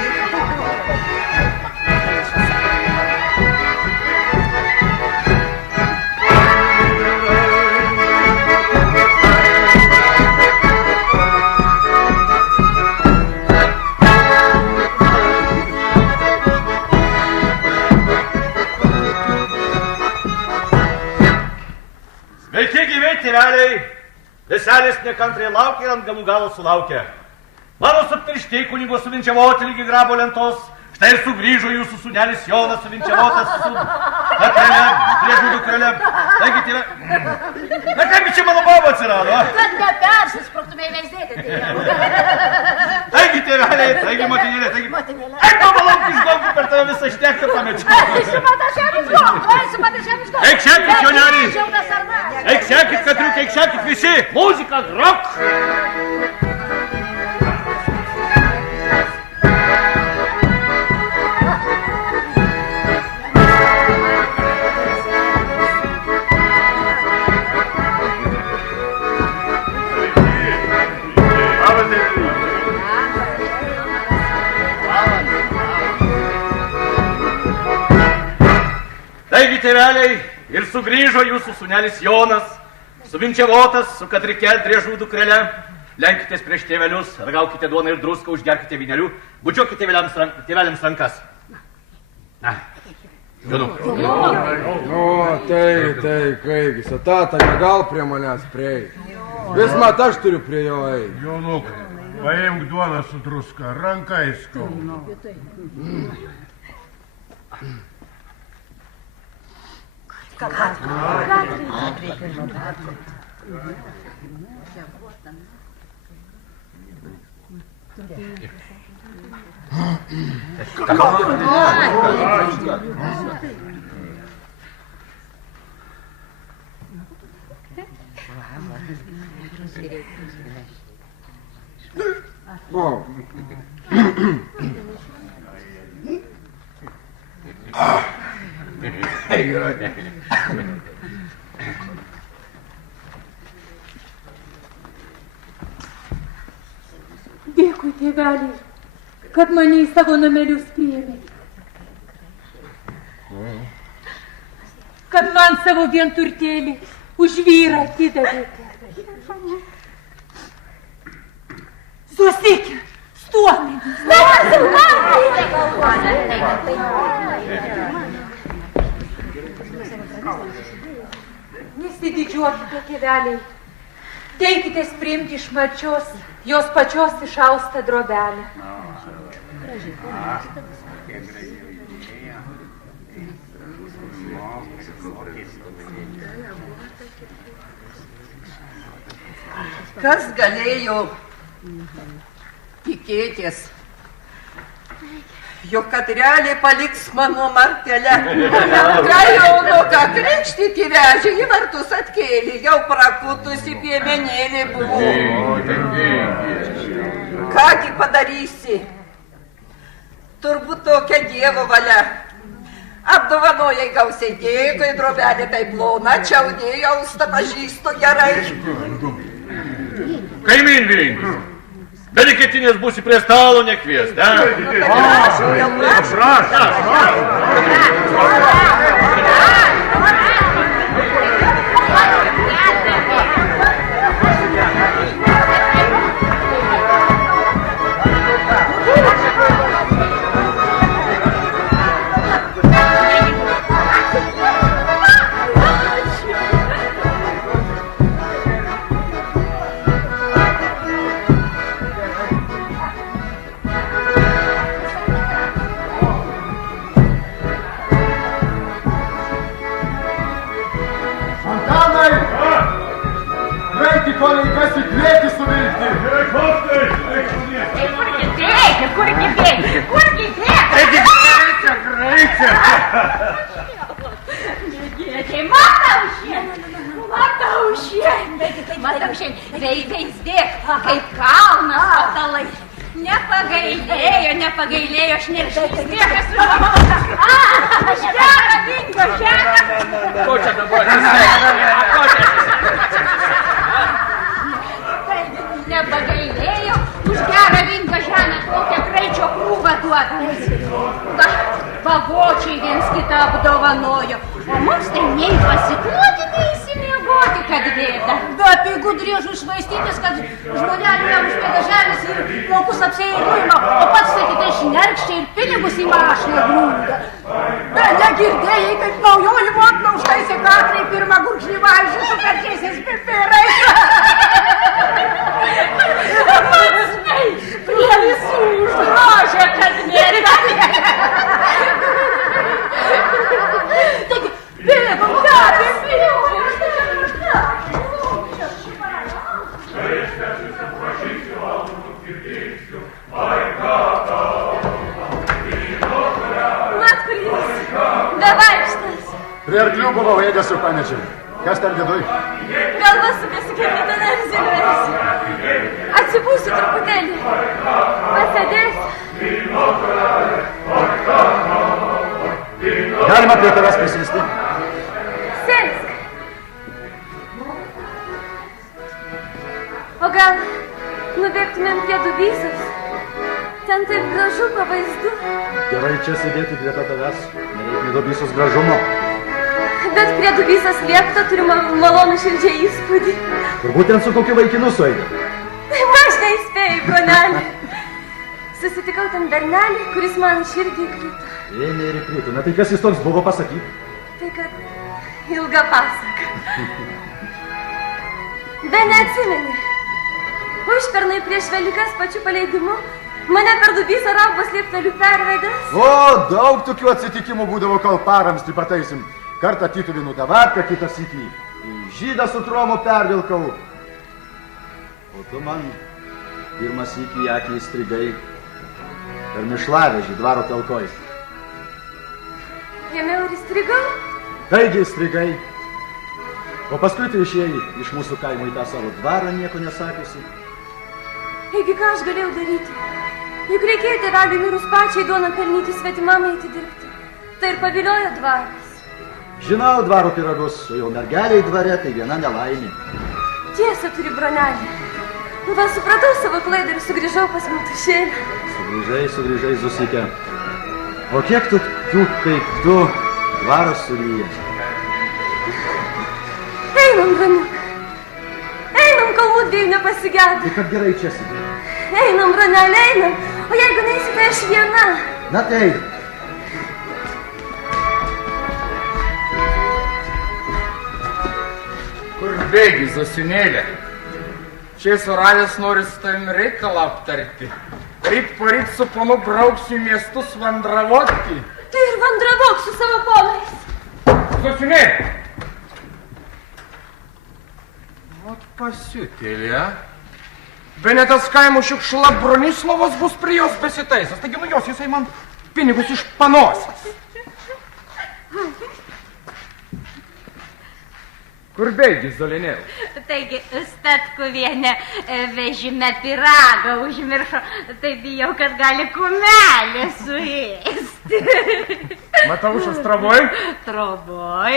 Sveiki gyvi, tėveliai. Veselis nekantriai laukia ir ant galų galo sulaukia. Mano supiršti kunigo suvinčiavoti lygi grabo lentos. Štai ir sugrįžo jūsų sūnelis Jonas suvinčiavotas su katrele, driežų dukrele. Taigi, tėve... Na kaip čia mano baba atsirado? Kad nepersisproktumėj vezdėti. Taigi, tėveliai, taigi, motinėlė, taigi... Motinėlė. Eik, mama, lauk išgauk, per tave visą štektą pamečiau. Eik, šekit, jonelį. Eik, šekit, Katriuk, eik, šekit visi. Muzika, grok. Taigi, tėveliai, ir sugrįžo jūsų sūnelis Jonas, suvinčiavotas su Katrike driežų dukrele. Lenkitės prieš tėvelius, ragaukite duoną ir druską, užgerkite vynelių, bučiuokite tėveliams rankas. Na, Jonuk. O, tai, kaipgi, tata, negal prie manęs prieiti. Vis mat aš turiu prie jo eiti. Jonuk, paimk duoną su druska, ranka įskauda. O. Dėkui, tėveliai, kad mane į savo namelius priėmė. Kad man savo vienturtėlį už vyrą atidavėte. Zusikė, stuomenys. Nesididžiuokite, tėveliai. Teikitės priimti iš Marčios, jos pačios išaustą drobelę. Kas galėjo tikėtis, jog Katrelė paliks mano Martelę. Ką jaunuką krikštyti vežė, į vartus atkėlė, jau prakutusi piemenėlė buvo. Kągi padarysi? Turbūt tokia Dievo valia. Apdovanojai gausiai, dėkui, drobelė tai plona, čiaudėjo, austą pažįstu gerai. Kaimynvilinkai, bereketinės būsi prie stalo nekviest, ne? Nepagailėjo šnirkštis niekas su mama. Aš gerą vingo, gerą. Ko čia dabar? Nepagailėjo už gerą vingo žemę kokią kraičio krūvą duoda. Vagočiai viens kitą apdovanojo, o mums tai nei pasikloti, nei įsimiegoti, kad bėda. Bet gudriežų švaistytis, kad žmonelių neužbėga žemės ir laukus apsėjimą, o pats sakyti šnerkščiai ir pinigus į mašiną grūda. Bet negirdėjai, kaip naujoji motina užtaisė Katrai pirmą gurkšnį valžių su karčiaisiais pipirais. Matsnai, prie visų uždrožė, kad bėda. Taigi, bėgom, gatėm, bėgom. Prie arklių buvau ėdęs su panečiai. Kas ten viduj? Galva sukasi kaip veterinaris Zilveris. Atsibūsiu truputėlį. Pasėdėsiu. Galima prie tavęs prisėsti? Sėsk. O gal nubėgtumėm prie Dubysos? Ten taip gražu pavaizdu. Gerai čia sėdėti greta tavęs. Nereikia Dubysos gražumo. Bet prie Dubysos liepto turiu malonų širdžiai įspūdį. Turbūt ten su kokiu vaikinu sueidė. Aš neįspėjau, bronelį. Susitikau ten bernelį, kuris man širdį įkrito. Ėmė ir įkrito. Na tai kas jis toks buvo, pasakyk? Tai kad ilga pasaka. Be neatsimeni. Užpernai prieš Velykas pačiu paleidimu mane per Dubysą Raubos lieptelių pervedęs. O, daug tokių atsitikimų būdavo, kol paramstį pataisim. Kartą titulinu davatką, kitą syklį. Žydą su tromu pervilkau. O tu man pirmą syklį akį įstrigai per mišlavežį dvaro talkoj. Jame ir įstrigau? Taigi įstrigai. O paskui tu išėjai iš mūsų kaimo į tą savo dvarą, nieko nesakiusi. Eigi, ką aš galėjau daryti? Juk reikėjo tėveliui mirus pačiai duoną pelnyti svetimam eiti dirbti. Tai ir paviliojo dvaras. Žinau dvaro piragus, o jau mergeliai dvare tai viena nelaimė. Tiesa turi, bronelį. Va, supratau savo klaidą ir sugrįžau pas Matušėlę. Sugrįžai, Zusikė. O kiek tu kaip tu dvaras suryjęs? Einam, broniuk. Einam, kol mudviejų nepasigėda. Tai kad gerai čia esi. Einam, bronelį, einam. O jeigu neisi, tai aš viena. Na tai eik. Kur bėgi, Zosinėlė? Čia suradęs nori su tavim reikalą aptarti. Ryt poryt su ponu brauksiu į miestus vandravotki. Tai ir vandravok su savo ponais. Zosinėlė! Ot pasiutėlė, a? Bene tas kaimo šiukšla Bronislovas bus prie jos besitaisęs. Taigi nu jos, jisai man pinigus iš panosės. Kur bėgi, Zolinėl? Taigi, Statkuvienė vežime pyragą užmiršo, tai bijau, kad gali kumelį suėsti. Mataušas troboj? Troboj.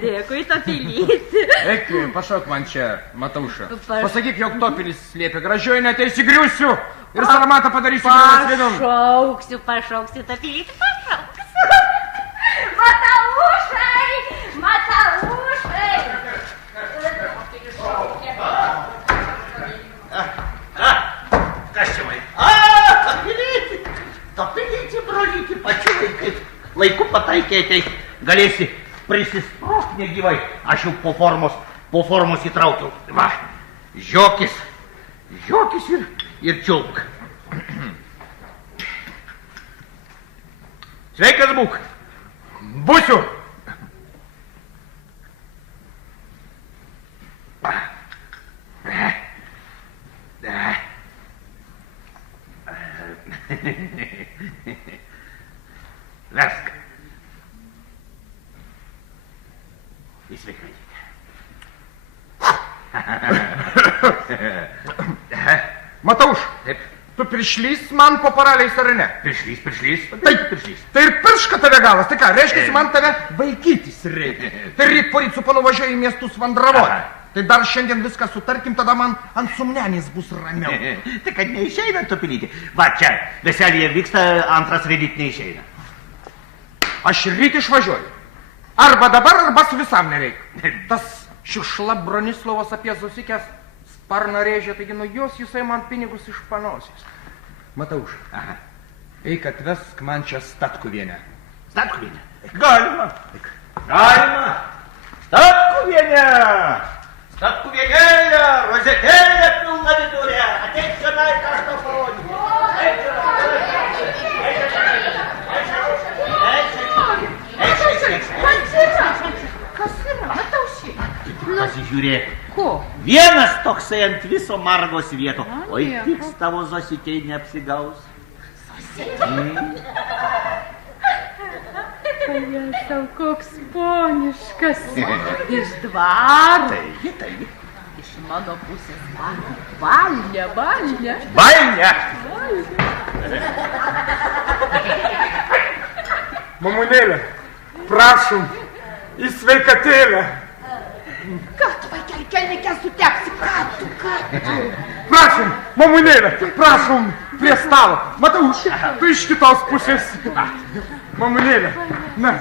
Dėkui, Topilyti. Eik, pašauk man čia, Matauša. Pasakyk, jog Topilis slėpė gražioj, neteisi griusiu ir Saramatą padarysiu gyvas vidum. Pašauksiu, Topilyti, pašauksiu. Mataušai! Kas čia vai? Topilyti, brolyti, pačiulai, kaip laiku pataikėte, galėsi prisisprokti negyvai. Aš jau po formos įtraukiau. Va, žiokis ir čiulpk. Sveikas būk. Būsiu. Versk. Įsveikainkite. Matauš, Taip. tu prišlys man po paraliais ar ne? Prišlys. Taip, tai ir pirška tave galas. Tai ką, reiškia, man tave vaikytis reikia. Tai ryt poryt su panu važiuoju į miestus vandravoti. Aha. Tai dar šiandien viską sutarkim, tada man ant sumnenės bus ramiau. Tai kad neišeina, Topilyti. Va čia, veselėje vyksta, antras ryt neišeina. Aš ryt išvažiuoju. Arba dabar, arba su visam nereikia. Tas šiukšla Bronislovas apie Zusikės sparną rėžė, taigi nuo jos jisai man pinigus iš panosės. Matauš, eik atvesk man čia Statkuvienę. Statkuvienė? Galima. Statkuvienėlė, rozetėlė pilna vidurė. Ateik senai, ką aš tau parodžiu. Kas yra, Matauši? Pasižiūrėk. Ko? Vienas toksai ant viso margos vieto. Oi, tiks tavo Zosikei neapsigaus. Pajėsau, koks poniškas. Iš dvaro. Taigi. Iš mano pusės valne. Valne! Mamunėlė, prašom, į sveikatėlę. Ką tu, vaikeli, kelnikė suteksi? Ką tu? Prašom, mamunėlė, prašom, prie stalo. Matauš, tu iš kitos pusės. Mamunėlė, na,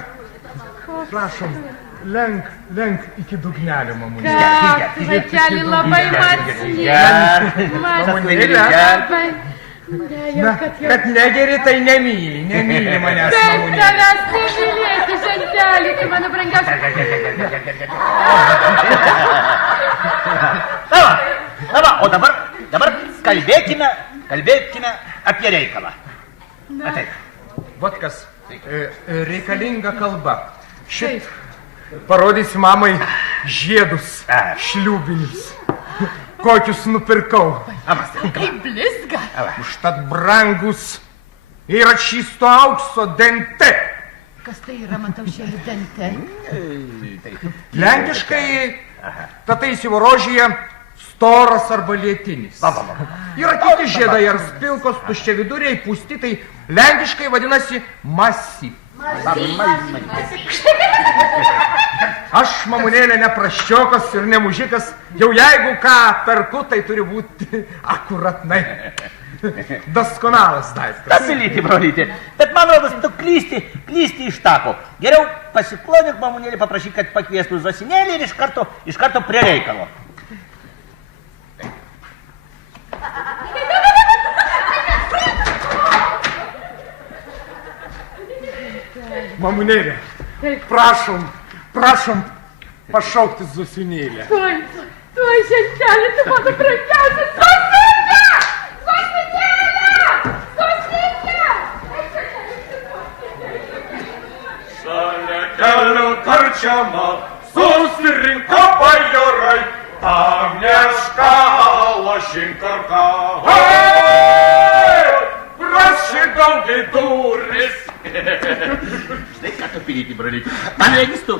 prašom, lenk iki dugnelio, mamunėlė. Ką tu, vaikeli, labai matsni. Mamunėlė, kad negeri, tai nemyli manęs, Kaip mamunėlė. tavęs nemylėti, žentelį, tai mano brangiausia. Na va, o dabar kalbėkime apie reikalą. Ateik. Vat kas Reikalinga kalba. Šit parodysi mamai žiedus šliūbinius. Kokius nupirkau. Kaip blizga. Užtat brangus yra čisto aukso dente. Kas tai yra, matau, šėlį dente? Lenkiškai tatai įsivorožyje storas arba lietinis. Yra kiti žiedai ar spilkos, tuščiaviduriai, pūsti, tai lenkiškai vadinasi masi. Aš, mamunėlė, ne praščiokas ir ne mužikas, jau jeigu ką perku, tai turi būti akuratnai. Daskonalas daiktas. Pasilyti, brolyti. Bet man rodos, tu klysti iš tako. Geriau pasiklonik, mamunėlį, paprašyk, kad pakviestų Zosinėlį ir iš karto prie reikalo. Mamunėlė, prašom pašaukti Zosinėlę. Tuoj, žentelė, tu mano brangiausias. Zosinė! Zosinėlė! Zosinė! Šalia kelio karčiama susirinko bajorai, tam neškala šinkarka. Prašydau viduris. Štai ką tu pinyti, brolyti. Man regis tu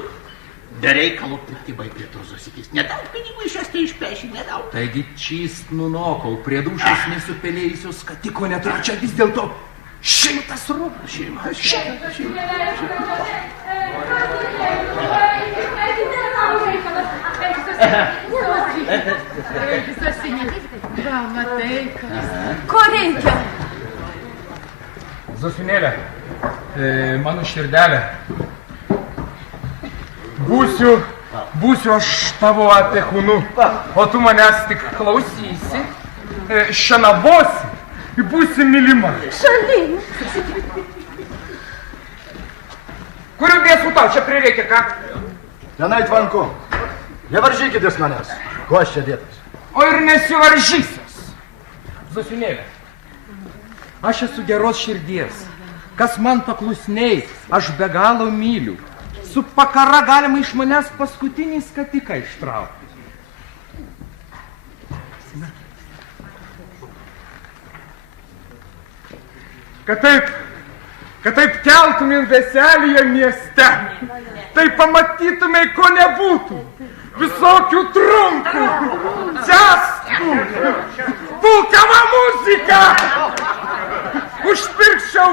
be reikalo piktybai prie tos Zosikės. Nedaug pinigų iš jos tai išpeši, nedaug. Taigi čist nunokau, prie dušės nesupelėjusios skatiko neturiu, čia vis dėlto 100 rublių. 100. Va, matai, kas. Ko reikia? Zosinėlė, mano širdelė, būsiu aš tavo apekūnu, o tu manęs tik klausysi, šianabosi, būsi mylima. Šalin. Kurių bėsų tau čia prireikia, ką? Tenai tvanku. Nevaržykitės manęs. Ko aš čia dėtas? O ir nesivaržysios. Zosinėlė, aš esu geros širdies. Kas man paklusniai, aš be galo myliu. Su pakara galima iš manęs paskutinį skatiką ištraukti. Kad taip keltumėm veselyje mieste, tai pamatytumėm, ko nebūtų. Visokių trumpų, džiastų, pulkava muzika. Užpirkčiau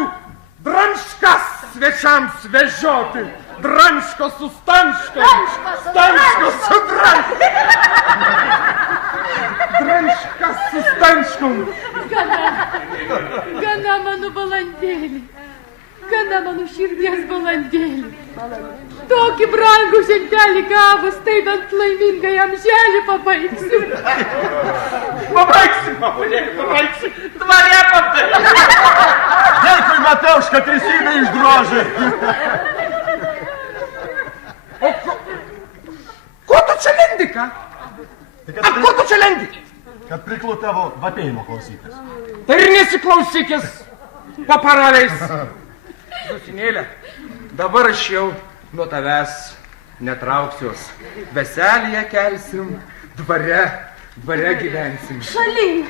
dranškas svečiams vežioti. Dranško su stanškom. Stanško su dranškom. Dranškas su stanškom. Gana mano balandėlį. Gana mano širdies balandėlį. Tokį brangų žentelį gavus, tai bent laimingą jam želį pabaigsiu. Pabaigsi, mamulėlį, pabaigsi. Dvarė pabaigsi. Dėkui, Mateuška, teisybę išdrožė. O ko tu čia lendi, ką? Ko tu čia lendi? Kad priklu tavo vapėjimo klausytis. Tai ir nesiklausykis, paparaliais. Zosinėlė, dabar aš jau nuo tavęs netrauksiuos. Veselyje kelsim, dvare gyvensim. Šalin,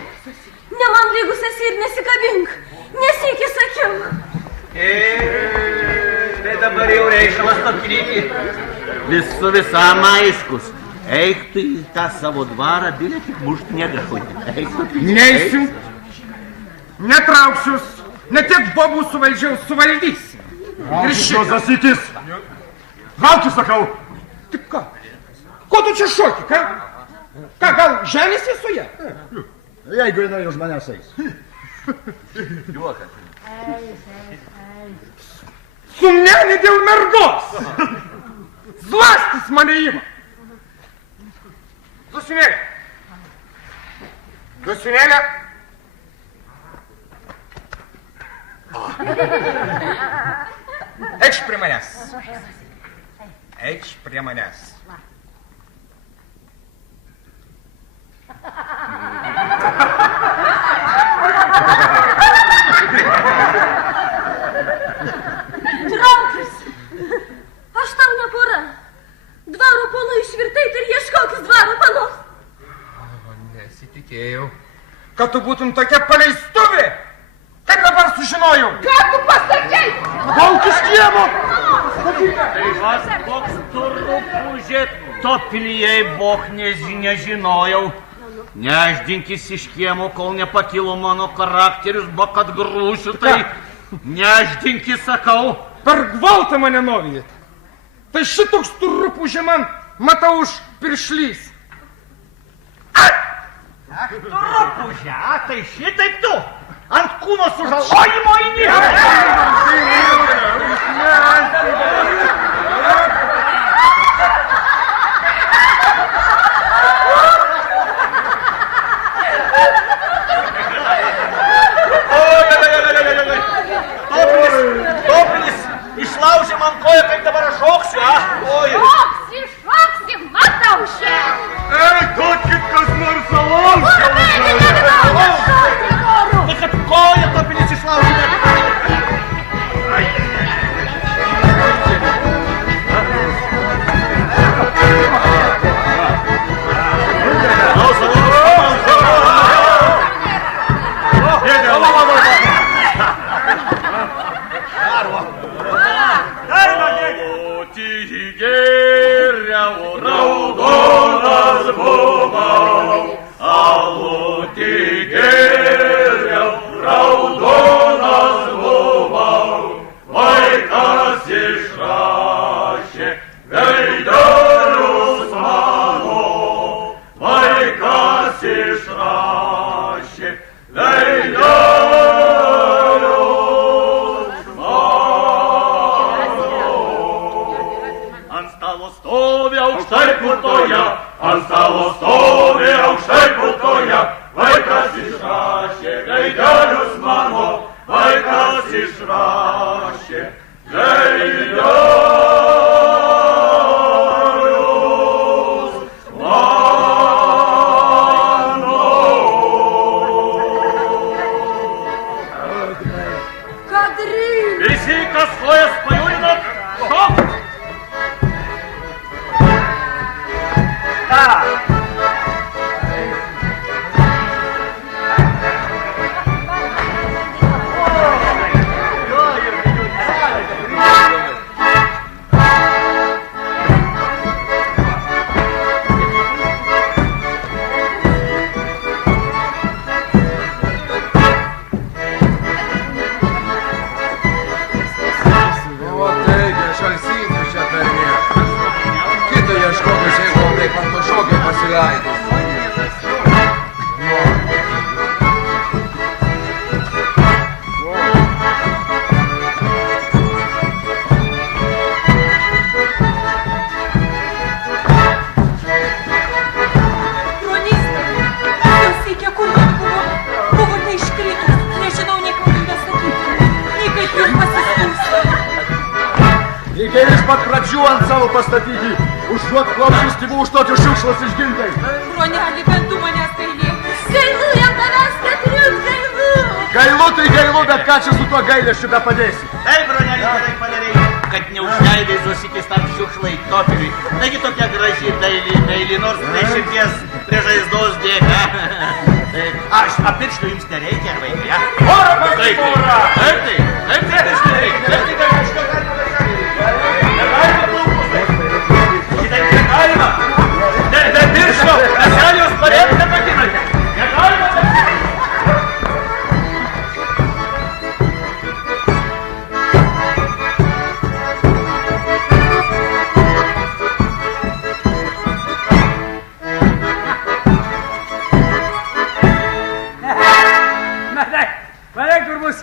ne man lygus esi ir nesikabink. Nesykį sakiau. Tai dabar jau reikalas tokį visu visam aiškus. Eik tu į tą savo dvarą, bilė tik mušt negaudį. Neisiu, netrauksius, ne tiek bobų suvaldžiau, suvaldysi. Ir šito Zasikis. Halki, sakau. Tik ką? Ko tu čia šoki, ką? Ką, gal ženėsi su ja? Jeigu jinai už manęs eis. Sumnelė dėl mergos. Zlastis mane ima. Zosinėlė. Zosinėlė. Eikš prie manęs. Eikš prie manęs. netikėjau, kad tu būtum tokia paleistuvė. Kaip dabar sužinojau? Ką tu pasakei? Bauk iš kiemo! Tai vas koks turrupužė, to pilijai boh nežinojau. Neždinkis iš kiemo, kol nepakilo mano charakterius, ba kad grūšiu, tai neždinkis, sakau. Per gvaltą mane novijat. Tai šitoks turrupužė man, matau, už piršlys. Turrupužė, tai šitaip tu ant kūno sužalojimo eini. Topilis išlaužė man koją, kaip dabar aš šoksiu, Šoksi, matau šią. Duokit kas nors alaus. Tai kad koją Topilis išlaužė. Pastatyti, užduot klausus tėvų, užduoti šiukšlas išgintai. Bronelį, bent tu manęs gailėk. Gailu jam tavęs, Katriut, gailu. Gailu tai gailu, bet ką čia su tuo gailėšiu be padėsi? Taip, Bronelį, gerai padarei, kad neužleidai Zosikis tam šiukšlai Topiliui. Taigi tokia graži daili, nors prie širdies, prie žaizdos dėka. Aš apirštų jums nereikia, vaikai, ja? Ora, taip, Piršto, Aselijos parėmų nepakinote. Negalima Palauk, kur bus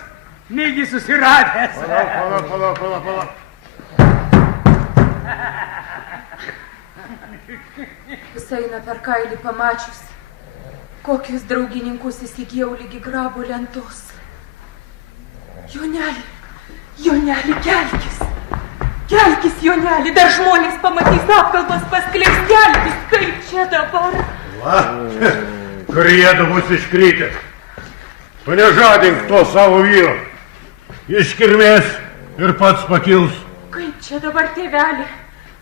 mygį susiradęs. Palauk. Eina per kailį pamačius, kokius draugininkus įsigijau lygi grabo lentos. Joneli, kelkis. Kelkis, Joneli, dar žmonės pamatys, apkalbas paskleis, kelkis, kaip čia dabar. Va, kriedu bus iškrytęs. Tu nežadink to savo vyro. Iškirmės ir pats pakils. Kaip čia dabar, tėvelį?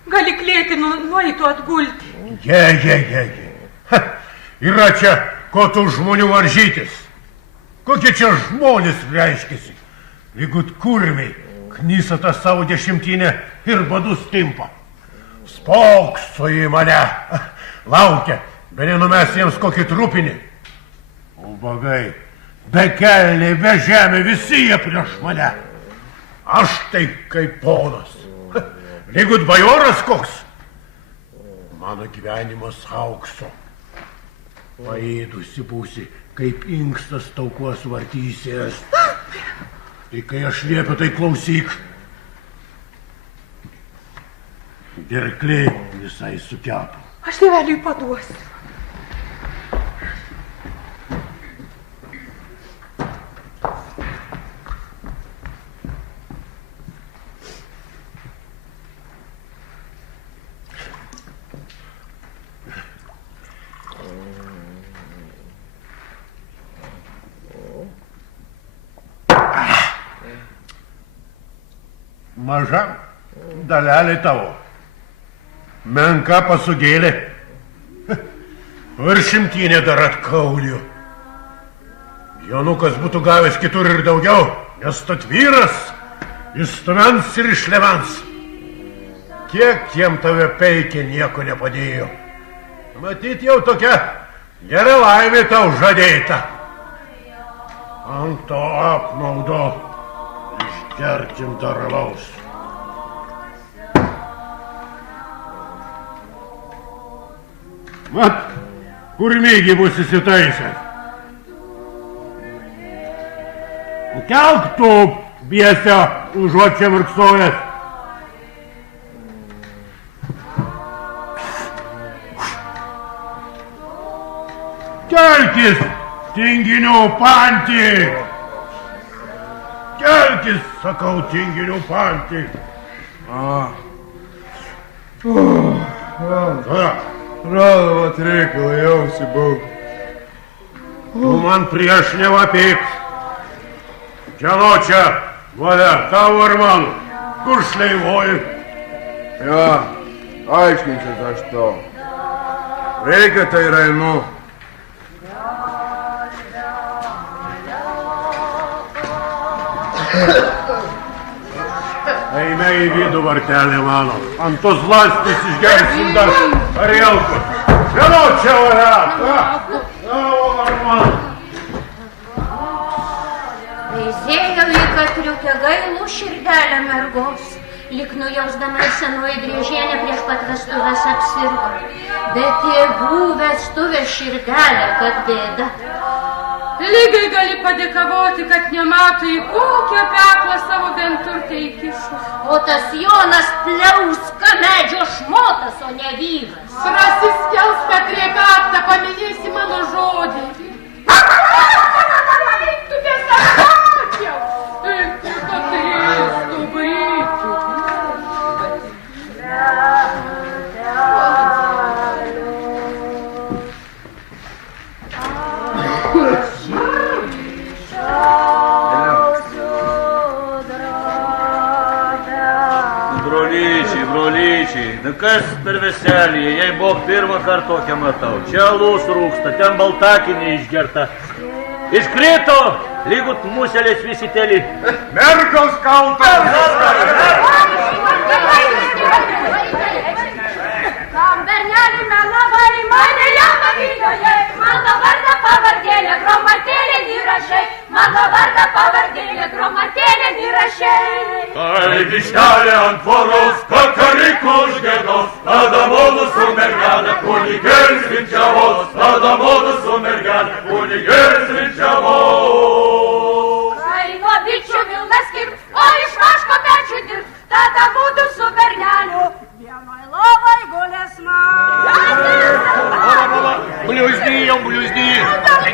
Gali klėti, nueitų atgulti. Yra čia Ko tų žmonių varžytis? Kokie čia žmonės reiškiasi? Lygut kurmiai, knysa tą savo dešimtinę ir badus timpa. Spokso į mane. Laukia, be nenumes jiems kokį trupinį. Ubagai, be kelniai, be žemė, visi jie prieš mane. Aš tai kaip ponas. Lygut bajoras koks. Mano gyvenimas aukso. Paėdusi būsi, kaip inkstas taukuos vartysies. Tai kai aš liepiu, tai klausyk. Gerkliai visai sukepo. Aš tėveliui paduosiu. Maža dalelė tavo. Menka pasugėlė. Ir šimtinė dar atkauliu. Jonukas būtų gavęs kitur ir daugiau, nes tad vyras išstumens ir išlevens. Kiek jiem tave peikė, nieko nepadėjo. Matyt, jau tokia gera laimė tau žadėta. Ant to apmaudo išgerkim dar alaus. Mat, kurmygi bus įsitaisę. Kelk tu, biesio, užuot čia virksojęs. Kelkis, tinginių pantį. Kelkis, sakau, tinginių pantį. Rado, vat reikalą jausi buvau. Tu man prieš nevapyk. Kieno čia, valia, tavo ar mano? Kur šleivoji? Jo, aiškinsiu aš tau. Reikia tai rainu. Eime į vidų, vartelė mano. Ant tos lastis išgersim dar arielkų. Kieno čia valia? Tavo ar mano? Veizėjau į katriukę gailų širdelę mergos, lyg nujausdama senoji driežienė prieš pat vestuvės apsirgo. Bet tėvų vestuvės širdelė, kad bėda. Lygiai gali padėkavoti, kad nemato į kokią peklą savo benturtę įkišo. O tas Jonas pliauska medžio šmotas, o ne vyras. Prasiskels, kad reikaktą paminėsi mano žodį. Tu nesakėau. Tu patrėstų brytų. Brolyčiai, nu kas per veselį, jei buvo pirmą kartą tokią matau. Čia alus rūksta, ten baltakinė išgerta. Iškrito, lygut muselės visi teli. Mergos kaltas! Kam bernelį melavai, mane jauną vilioje, mano vardą pavardėlė, gromatėlė įrašai, mano vardą pavardėlė, gromatėlė įrašai. Kai vištelė ant tvoros, kakariko užgėdos, tada modu su mergelė, kunigėlis vinčiavos, tada modu su mergelė, kunigėlis vinčiavos. Kai nuo bičių vilnas kirp, o iš vaško pečių dirb, tada būdu su berneliu. Vienoj lovai gulės man. Bliuzdijom, bliuzdijom.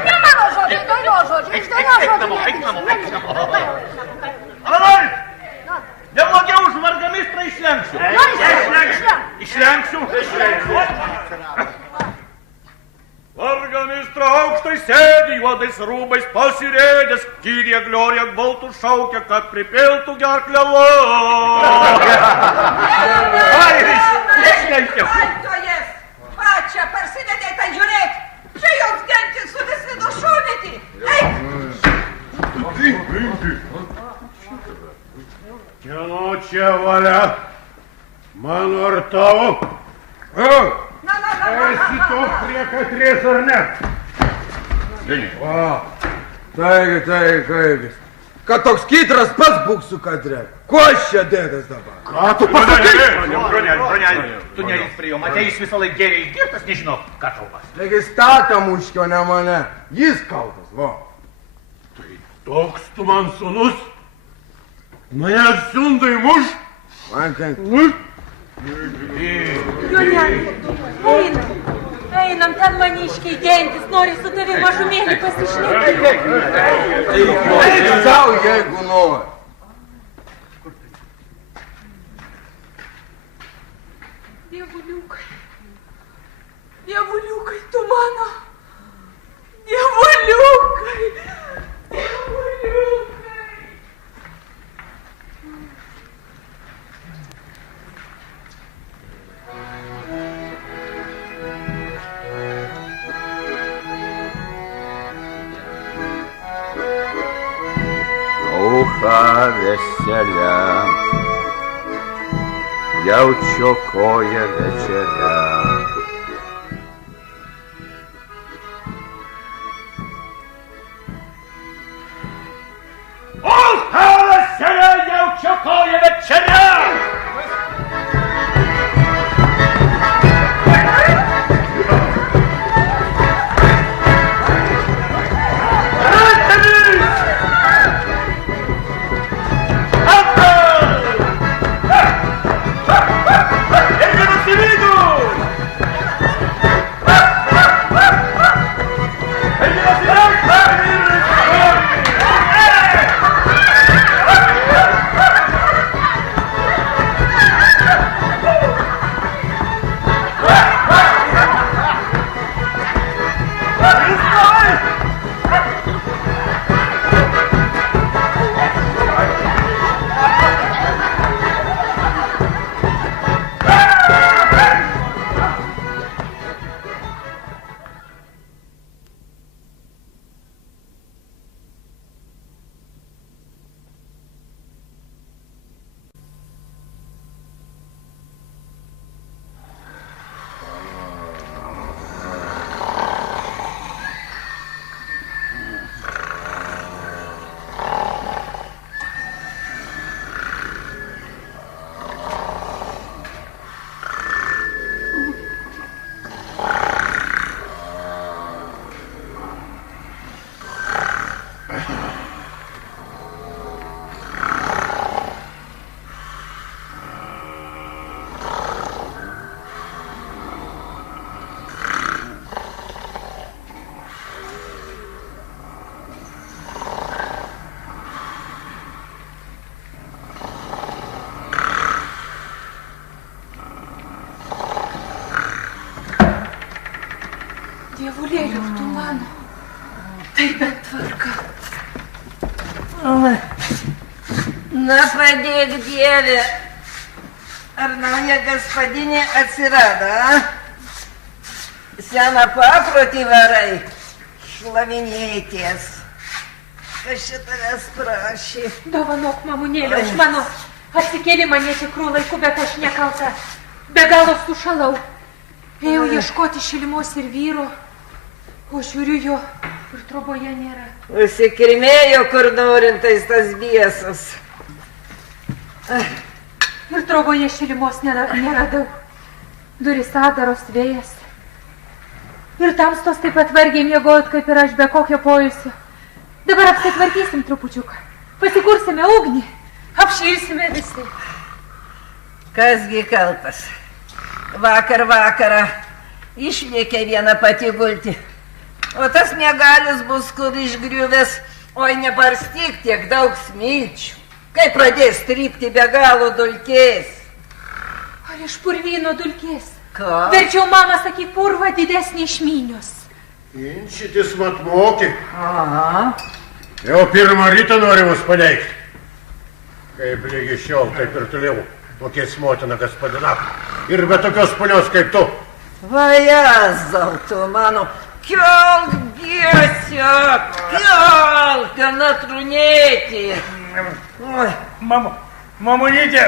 Ne mano žodžiai, tai jo žodžiai, iš tai jo žodžiai. Eik namo. Alavai, neblogiau už vargamistrą išlenksiu. Išlenksiu. Vargamistra aukštai sėdi, juodais rūbais pasirėdęs, Kyrie Glorija baltų šaukia, kad pripiltų gerklę Pačia, parsidedėte žiūrėk, čia joks gentis su visais. Kieno čia valia? Mano ar tavo? Esi toks prie katrės ar ne? Va, taigi, kaigis. Kad toks kitras pats būk su kadre. Ko aš čia dėdas dabar? Ką tu pasakai? Bronelį, tu neįs prie jo, matei, jis visą laiką geriai išgirtas, nežinau, ką kalbas. Taigi statą muškio, ne mane. Jis kaltas, va. Tai toks tu man sūnus? Mane siundai muš? Man kaip. Joneli, einam, ten maniškiai gentis, nori su tavim mažumėlį pasišnekėti. Eik savo, jeigu nori. Dievuliukai, tu mano. Dievuliukai. Aucha veselia, jaučio koja večeria. Aucha veselia, jaučio koja večeria! Dievulėliau, tu mano. Tai bent tvarka. Na, padėk, Dieve. Ar nauja gaspadinė atsirado, a? Seną paprotį varai. Šlavinėties. Kas čia tavęs prašė? Dovanok, mamunėlė, už mano atsikėlimą netikrų laikų, bet aš nekalta. Be galo sušalau. Ėjau ieškoti šilimos ir vyro, o žiūriu jo ir troboje nėra. Užsikirmėjo kur norintais tas biesas. Ir troboje šilimos neradau. Duris adaros vėjas. Ir tamstos taip pat vargiai miegojot, kaip ir aš, be kokio pojusio. Dabar apsitvarkysim trupučiuką. Pasikursime ugnį. Apšilsime visi. Kasgi kaltas? Vakar vakarą išlėkė viena pati gulti. O tas miegalis bus kur išgriuvęs. Oi, nebarstyk tiek daug smilčių. Kai pradės trypti be galo dulkės. Ar iš purvyno dulkės? Ką? Verčiau, mama, sakyk, purva didesnį iš minios. Inčitis mat moki. Aha. Jau pirmą rytą noriu mus paneigti. Kaip lygi šiol, taip ir toliau. Mokės motina gaspadina. Ir be tokios ponios kaip tu. Va, Jėzau, tu mano. Kelk, biesiak, kelk, gana trunėti. Oi. Mamonytė,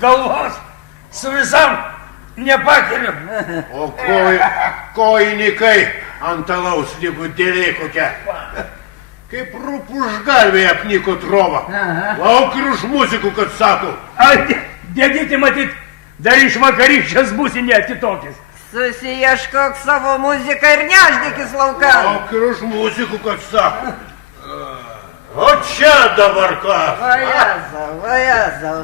galvos su visam nepakeliu. O kojinikai ant alaus lygu dėlė kokia. Kaip rūpužgalvė apniko trova. Lauk ir už muzikų, kad sako. Dėdyti matyt, dar iš vakarykščias būsi net kitokis. Susiieškok savo muziką ir neždėkis laukan. Lauk ir už muzikų, kad sako. O čia dabar kas? Vajazau.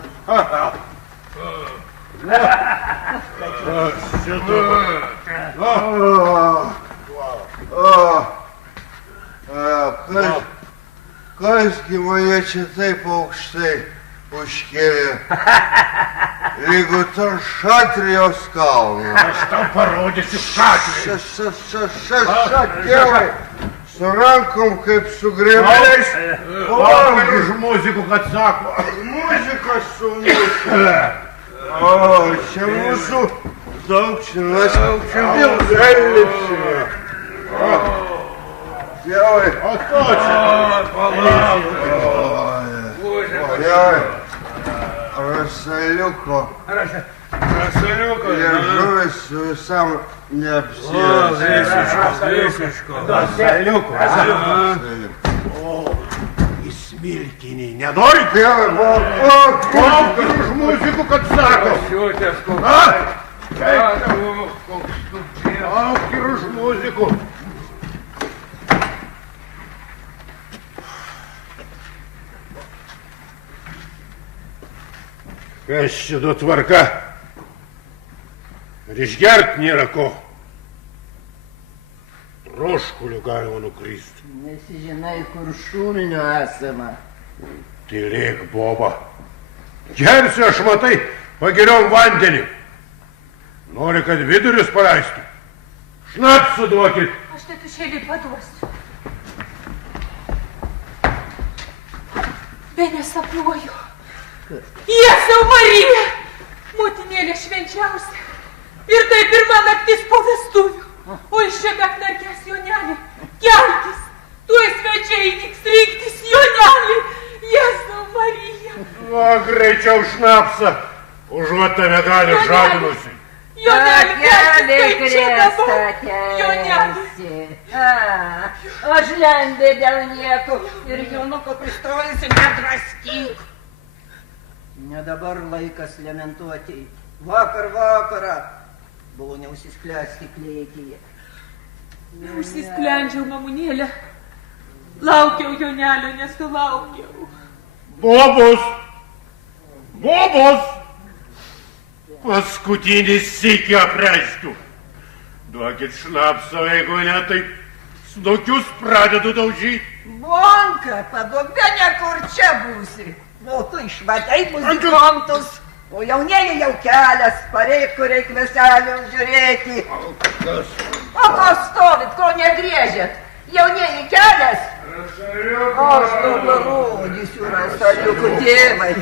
Kasgi mane čia taip aukštai užkėlė, lygu tar Šatrijos kalną. Aš tau parodysiu Šatrijai. Šatrijai, su rankom kaip su grėbeliais. Lauk ir už muzikų, kad sako. Muzika su mūsų. O, čia mūsų daugčinas. Vilgalipsime. Dievai. O to čia. Dievai. Rasaliuko. Liežuvis visam neapsijęs. Rasaliuko. O, į smilkinį nenorit? Dievai, Lauk ir už muzikų, kad sako. Lauk ir už muzikų. Kas čia du tvarka? Ir išgert nėra ko. Troškuliu galima nukristi. Nesižinai, kur šulinių esama. Tylėk, boba. Gersiu aš matai pagiriom vandenį. Nori, kad vidurius paleistų. Šnapsų duokit. Aš tėtušėlį paduosiu. Be nesapnuoju. Jėzau Marija, motinėlė švenčiausia. Ir tai pirma naktis po vestuvių. O iš čia beknarkės Jonelį. Kelkis, tuoj svečiai įniks rinktis Jonelį. Jėzau Marija. Va, greičiau šnapsą. Užuot tave gali žadinusi. Jonelį, Takelį kelkis, tai čia dabar. krėstą Jonelį. kelsi. Aš lendė dėl nieko ir jaunuko pristojusi nedraskyk. Ne dabar laikas lamentuoti. Vakar vakarą buvo neužsisklęsti klėtyje. Užsisklendžiau, mamunėlė. Laukiau Jonelio, nesulaukiau. Bobos! Bobos! Paskutinis sykį apreiškiu. Duokit šnapsą, jeigu ne, tai snukius pradedu daužyti. Bonka, paduok, be nekur čia būsi. O tu išmatei muzikantus, o jaunieji jau kelias, pareik, kur reik veselių žiūrėti. O ko stovit, ko negriežėt? Jaunieji kelias? Aš dabar rodysiu Rasaliukų tėvai.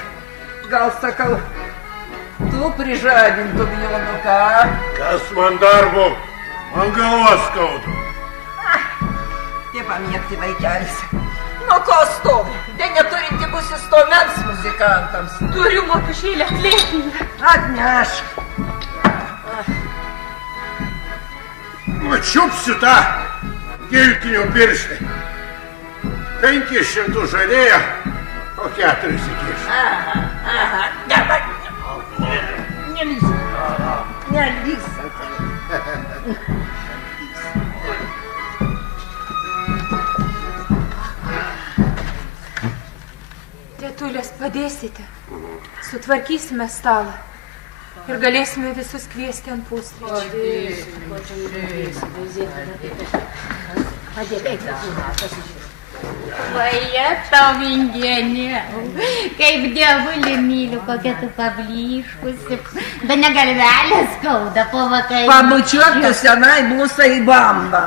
Gal sakau, tu prižadintum jaunuką? Kas man darbo? Man galvas skauda. Tie pamėgti vaikelis. Nu ko stovi? Tai neturinti bus įstomens muzikantams. Turiu motušėlę klėtyje. Atnešk. Čiupsiu tą giltinio pirštį. 500 žadėjo, o 4 įkiš. Aha, dabar. Nelys. Nelys. Tėtulės, padėsite. Sutvarkysime stalą. Ir galėsime visus kviesti ant pusryčių. Vaje tau vingienė. Kaip dievulį myliu, kokia tu pablyškusi. Bet negalvelė skauda po vakarį. Pabučiuok tu senai blusą į bambą.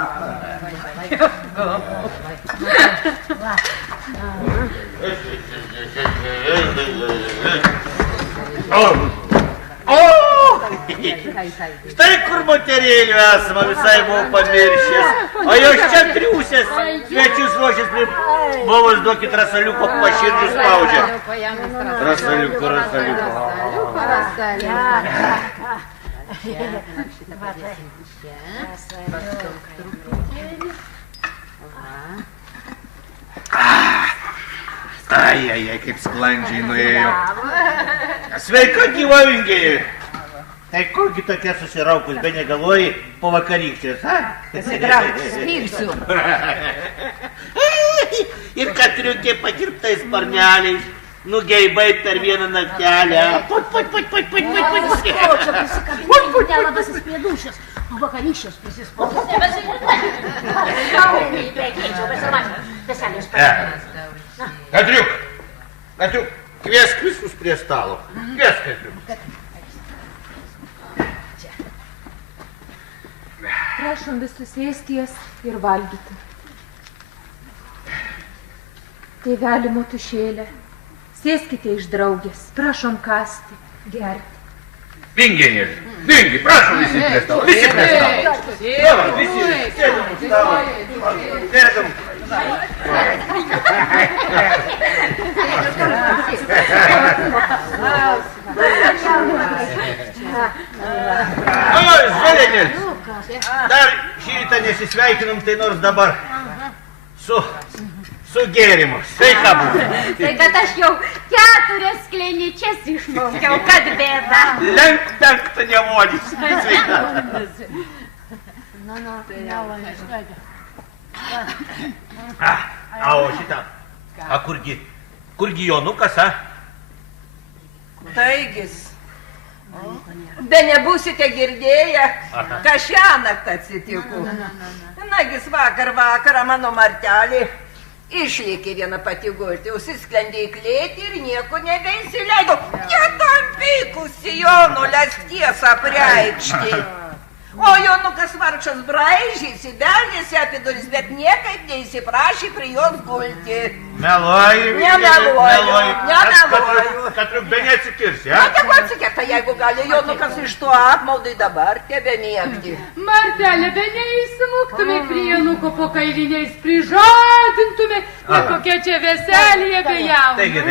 Štai kur moterėlių esama, visai buvau pamiršęs. O jau čia triūsės, svečius ruošęs prie buvus, duokit rasaliuko, paširdžius spaudžia. Rasaliuko. Ai, kaip sklandžiai nuėjo. Sveika, gyva Vingėje. Tai kurgi tokia susiraukus, be negalvoji po vakarykštės, ha? Pasitrauk, spirsiu. Ir katriukė pakirptais sparneliais, nugeibai per vieną naktelę. Skočia prisikabinti, nelabasis prie dušės. O vakarykščios prisispaudus. Nebesilikti. Prekeičiau, beselės padarės. Katriuk, kviesk visus prie stalo. Kviesk, Katriuk. Prašom visus sėsties ir valgyti. Tėveli motušėlė, sėskite iš draugės, prašom kasti, gerti. Vingienės, Vingi, prašom visi prie stalo, visi prie stalo. Visi, sėdam prie stalo. Sėdam. Oi, Zelenės, dar šį rytą nesisveikinom, tai nors dabar su gėrimu. Sveika būtų. Tai kad aš jau 4 sklenyčias išmaukiau, kad bėda. Lenk penktą nevodys. Sveika. O šitą, kurgi Jonukas, a? Taigis. Be nebūsite girdėję, ką šiąnakt atsitiko. Nagis vakarą mano martelį išlėkė viena pati gulti, užsisklendė į klėtį ir nieko nebeįsileido. Netambykusi Jono lesties apreikšti. O Jonukas vargšas braižėsi, beldėsi apie duris, bet niekaip neįsiprašė prie jos gulti. Meluoju. Nemeluoju. Katriuk be neatsikirsi, a? Na, tegu atsikirta, jeigu gali Jonukas iš to apmaudai dabar tebe mėgti. Martelė, be neįsimuktume prie Jonuko po kailiniais, prižadintume, ir kokia čia veselėje be jaunų. Taigi.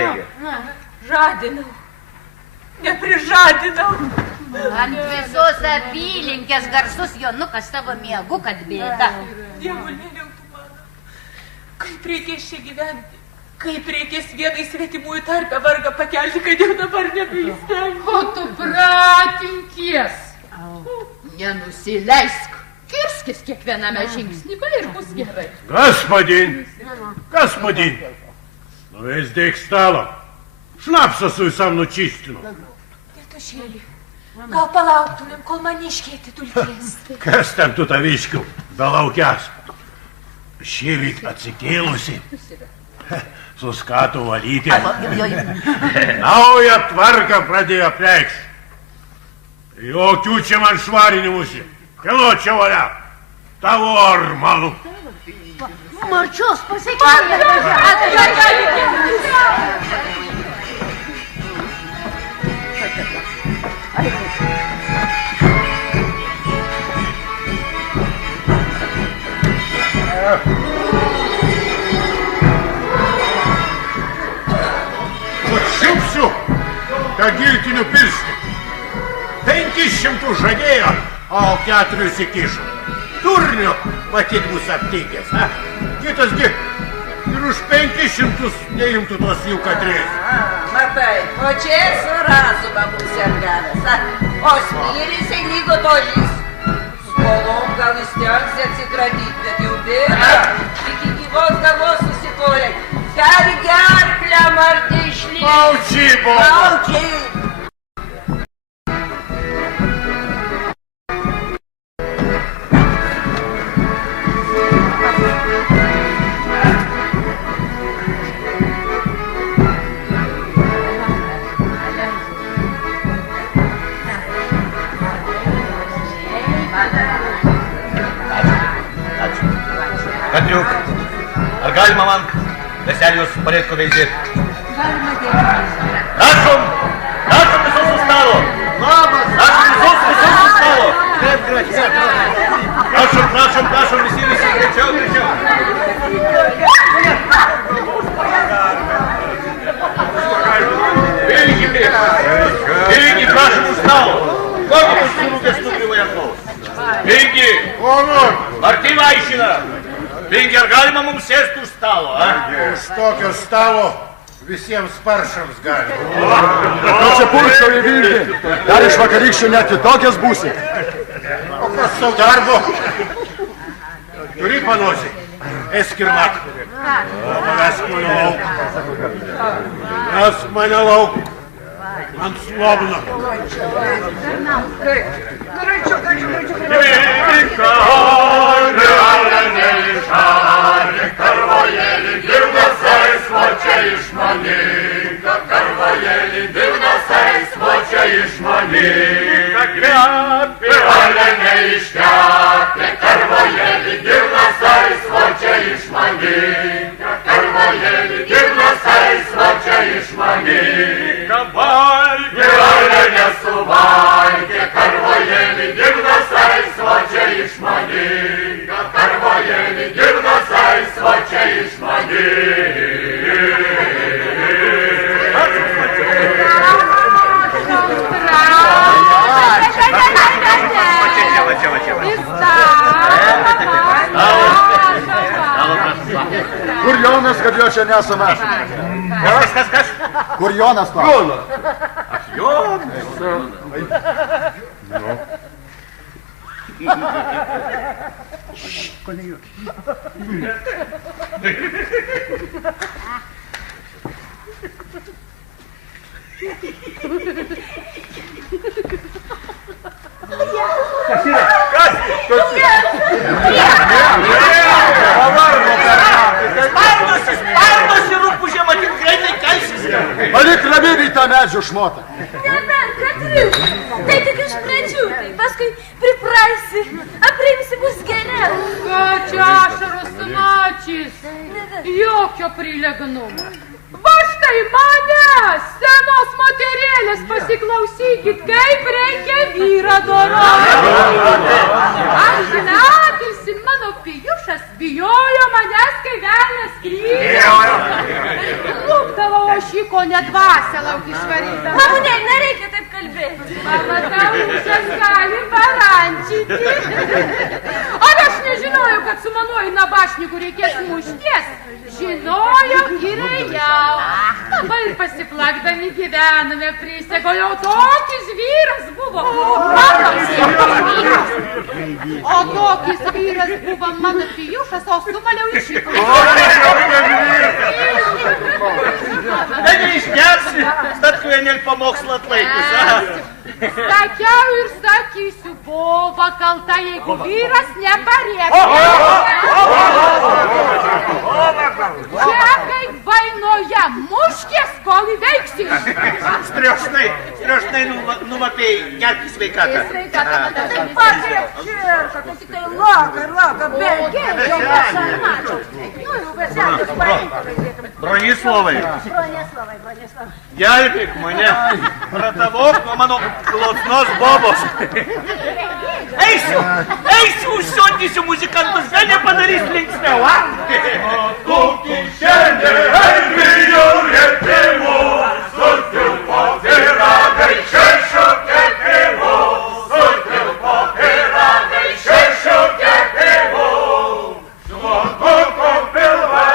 Žadinau, neprižadinau. Ant visos apylinkės garsus Jonukas savo miegu, kad bėda. Dievulėliau tu mano, kaip reikės čia gyventi, kaip reikės vienai svetimųjų tarpę vargą pakelti, kad jau dabar nebeįstengiu. O tu pratinkies. Nenusileisk, kirskis kiekviename žingsnį, ir bus gerai. Господин, ну весь дек стало. Šnapsą su visam nučistinu. Tėtušėlį, gal palauktumėm, kol maniškėti dulkės. Kas ten tu taviškių, belaukęs? Šįryt atsikėlusi, suskato valyti. Naują tvarką pradėjo preikšti. Jokių čia man švarinimusi. Kelo čia valia. Tavo armalų. Marčios pasakyti. Čiupsiu, tą giltinių pirštį. 500 žadėjo, o 4 įkišo. Turniu matyt bus aptikęs. Kitasgi ir už 500 neimtų tos jų katrės. Matai, o čia su razumą būsi apgavęs. O spyrisai lygo tožys. Skolom gal įstengs atsikratyti, bet jau bėda. Iki gyvos galvos susikorė. Per gerklę martį išlygti. Paučiai, Paučiai. Katriuk, ar galima man veselius porėdko veizėti? Galima dėti. Prašom visus su stalo. Prašom visus su Prašom, visi, greičiau. Pingi, prašom už stalo. Kokį surūkės nukrivoje klaus? Pingi! Ar tai vaišina? Pingi, ar galima mums sėsti už stalo, a? Iš tokio stalo visiems paršams galima. Nu čia pulčiau į Vilnių. Dar iš vakarykščių net kitokias būsi. O kas savo darbo? Turi panosį? Eskirmak. Vesk mane lauk. Vesk mane lauk. Man slobina. Kur Jonas, kad jo čia nesame? Kas? Kur Jonas klausia? Spardosi rūpužė, matyt, greitai kalsis. Palik ramybį tą medžių šmotą. Nebent, Katriuk, tai tik iš pradžių, tai paskui priprasi, apriimsi bus geriau. Ką čia ašaros sumačys? Jokio prilegnumo. Va štai manęs, senos moterėlės, pasiklausykit, kaip reikia vyrą doroti. Amžinatilsi mano Pijušas bijojo manęs, kai velnias skrydė. Lūptavo ošiko nedvasę lauk išvaryti. Mamūnėk, nereikia taip kalbėti. Pamatau, šias gali barančyti. Ar aš nežinojau, kad su manuoju nabašniku reikės mušties? Žinojau ir ėjau. Dabar ir pasiplakdami gyvename prisego, jau tokis vyras buvo mano vyras. O tokis vyras buvo mano Pijušas, o sumaliau išiko. Tai neišgersi, statkuenėl pamokslą atlaikus, a? Sakiau ir sakysiu, buvo kalta, jeigu vyras neparėkė. Čia kaip vainoje, muškės, kol įveiksis. Striošnai numapėjai, gerkis sveikatą. Pakiek čirka, tai tik tai laka, belgėj, jau pasarmačiau. Nu, jau beselis pareikia. Bronislovai. Gelbėk mane. Pratavok nuo mano klotsnos bobos. Eisiu, užsiundysiu muzikantus, gal nepadarys linksmiau, a? Tu kišenė, elbijau rėpimų, sutilpo piragai šešių kepimų, sutilpo piragai šešių kepimų. Suotuko pilvą,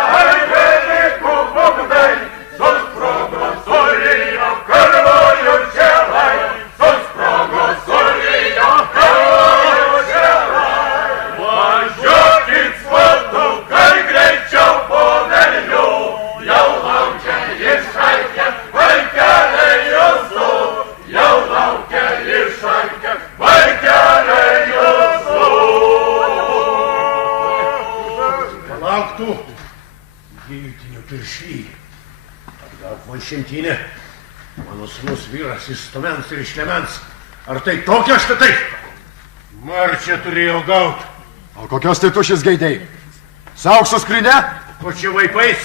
velykų būgnai, susprogo surijo karvojo čelai, susprogo surijo karvojo čelai. Važiuokit svatukai greičiau po velnių, jau laukia išalkę vaikeliai jūsų, jau laukia išalkę vaikeliai jūsų. Lauktų giltinių piršly. Atgal Konšentinė, mano sūnus vyras įstumens ir išlemens. Ar tai tokia štai? Marčią turėjau gauti. O kokios tai tu šis geidėjai? Saukso skrinę? O čia vaipais.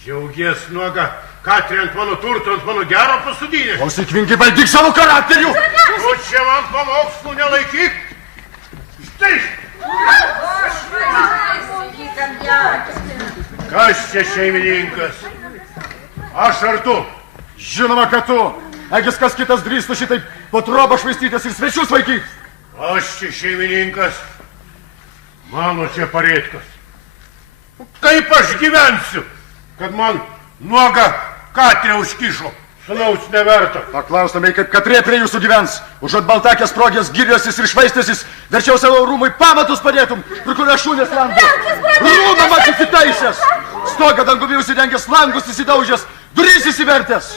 Džiaugies nuoga Katrė ant mano turto, ant mano gero pasudynės. Klausyk, Vingi, valdyk savo charakterių. O čia man pamokslų nelaikyk. Štai. Kas čia šeimininkas? Aš ar tu? Žinoma, kad tu. Egis kas kitas drįstų šitaip po trobą švaistytis ir svečius vaikyti. Aš čia šeimininkas. Mano čia parėtkas. Kaip aš gyvensiu, kad man nuoga Katrė užkišo? Sūnaus neverta. Paklaustumai, kaip Katrė prie jūsų gyvens. Užuot baltakės progės giriosis ir švaistėsis, verčiau savo rūmui pamatus padėtum, kur kuria šūnės landa. Rūmam atsisitaisęs. Stogą dangumi užsidengęs, langus įsidaužęs, durys įsivertęs.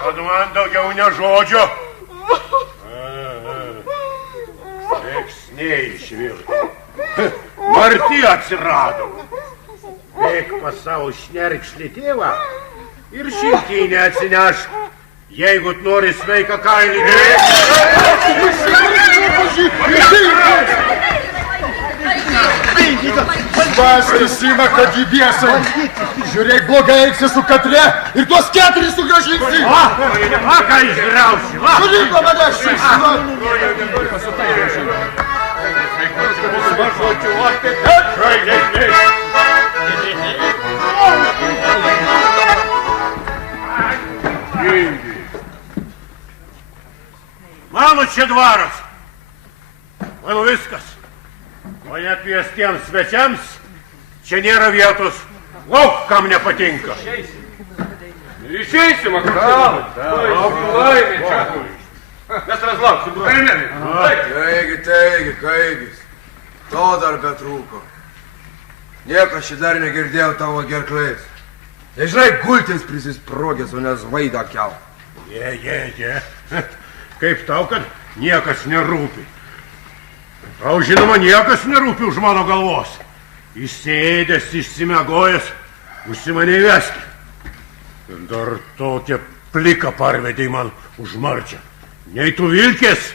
Kad man daugiau ne žodžio. Veiksniai išvirto. Marti atsirado. Eik pas savo šnerkšlį tėvą ir šimtinę atsineš, jeigu nori sveiką kailį. Pasisima, kad įbiesai. Žiūrėk, blogai eiksi su Katrė ir tuos 4 sugrąžinsi. Ką išgrausi? Surinko mane šis. Mano čia dvaras. Mano viskas. O nekviestiems svečiams čia nėra vietos. Lauk, kam nepatinka. Išeisim, akralai. Laimė čia. Mes tavęs lauksim, broliai. Taigi, kaigis. To dar betrūko. Niekas šį dar negirdėjau tavo gerklais. Nežinai, gultis prisisprogęs, o nes vaidą kel. Je. Kaip tau, kad niekas nerūpi. Tau, žinoma, niekas nerūpi už mano galvos. Įsėdęs, išsimegojęs, užsimanė vesti. Ir dar tokią pliką parvedė man už marčią. Nei tu vilkės,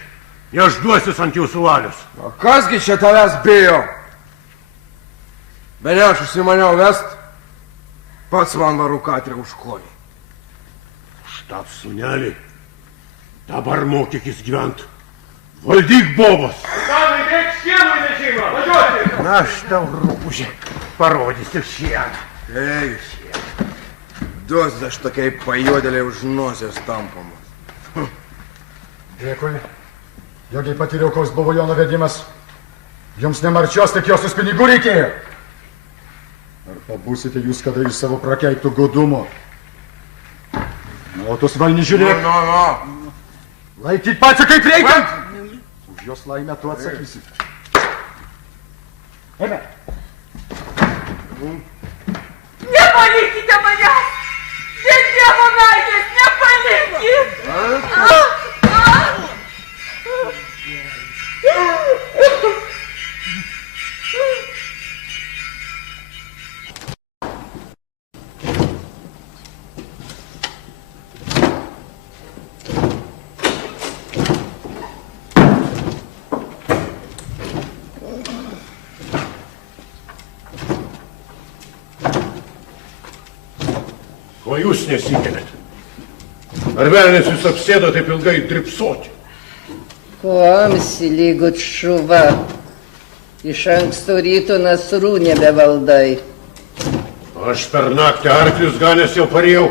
nei aš duosis ant jūsų valios. O kasgi čia tavęs bijo? Bene aš užsimaniau vest, pats man varu Katrę už kojį. Štab, sūnelį, dabar mokykis gyvent. Valdyk bobas. Samai, dėk šienų nešimą, važiuoti. Na, aš tau, rūpužė, parodysiu šieną. Eik, duos aš tokiai pajuodėliai už nosės tampamos. Dėkui. Jogiai patyriau, koks buvo jo nuvedimas. Jums nemarčios, tik jos pinigų reikėjo. Ar pabūsite jūs kada iš savo prakeiktų godumo? O tu svalni žiūrėk. No. Laikyk pačią kaip reikiant. Už jos laimę tu atsakysi. Eime. Nepalikite manęs! Dėl Dievo meilės, nepalikit! Ko jūs nesikeliat? Ar velnės jūs apsėdo taip ilgai dripsoti? Kuomsi lygut šuva. Iš anksto ryto nasrų nebevaldai. Aš per naktį arklius ganęs jau parėjau,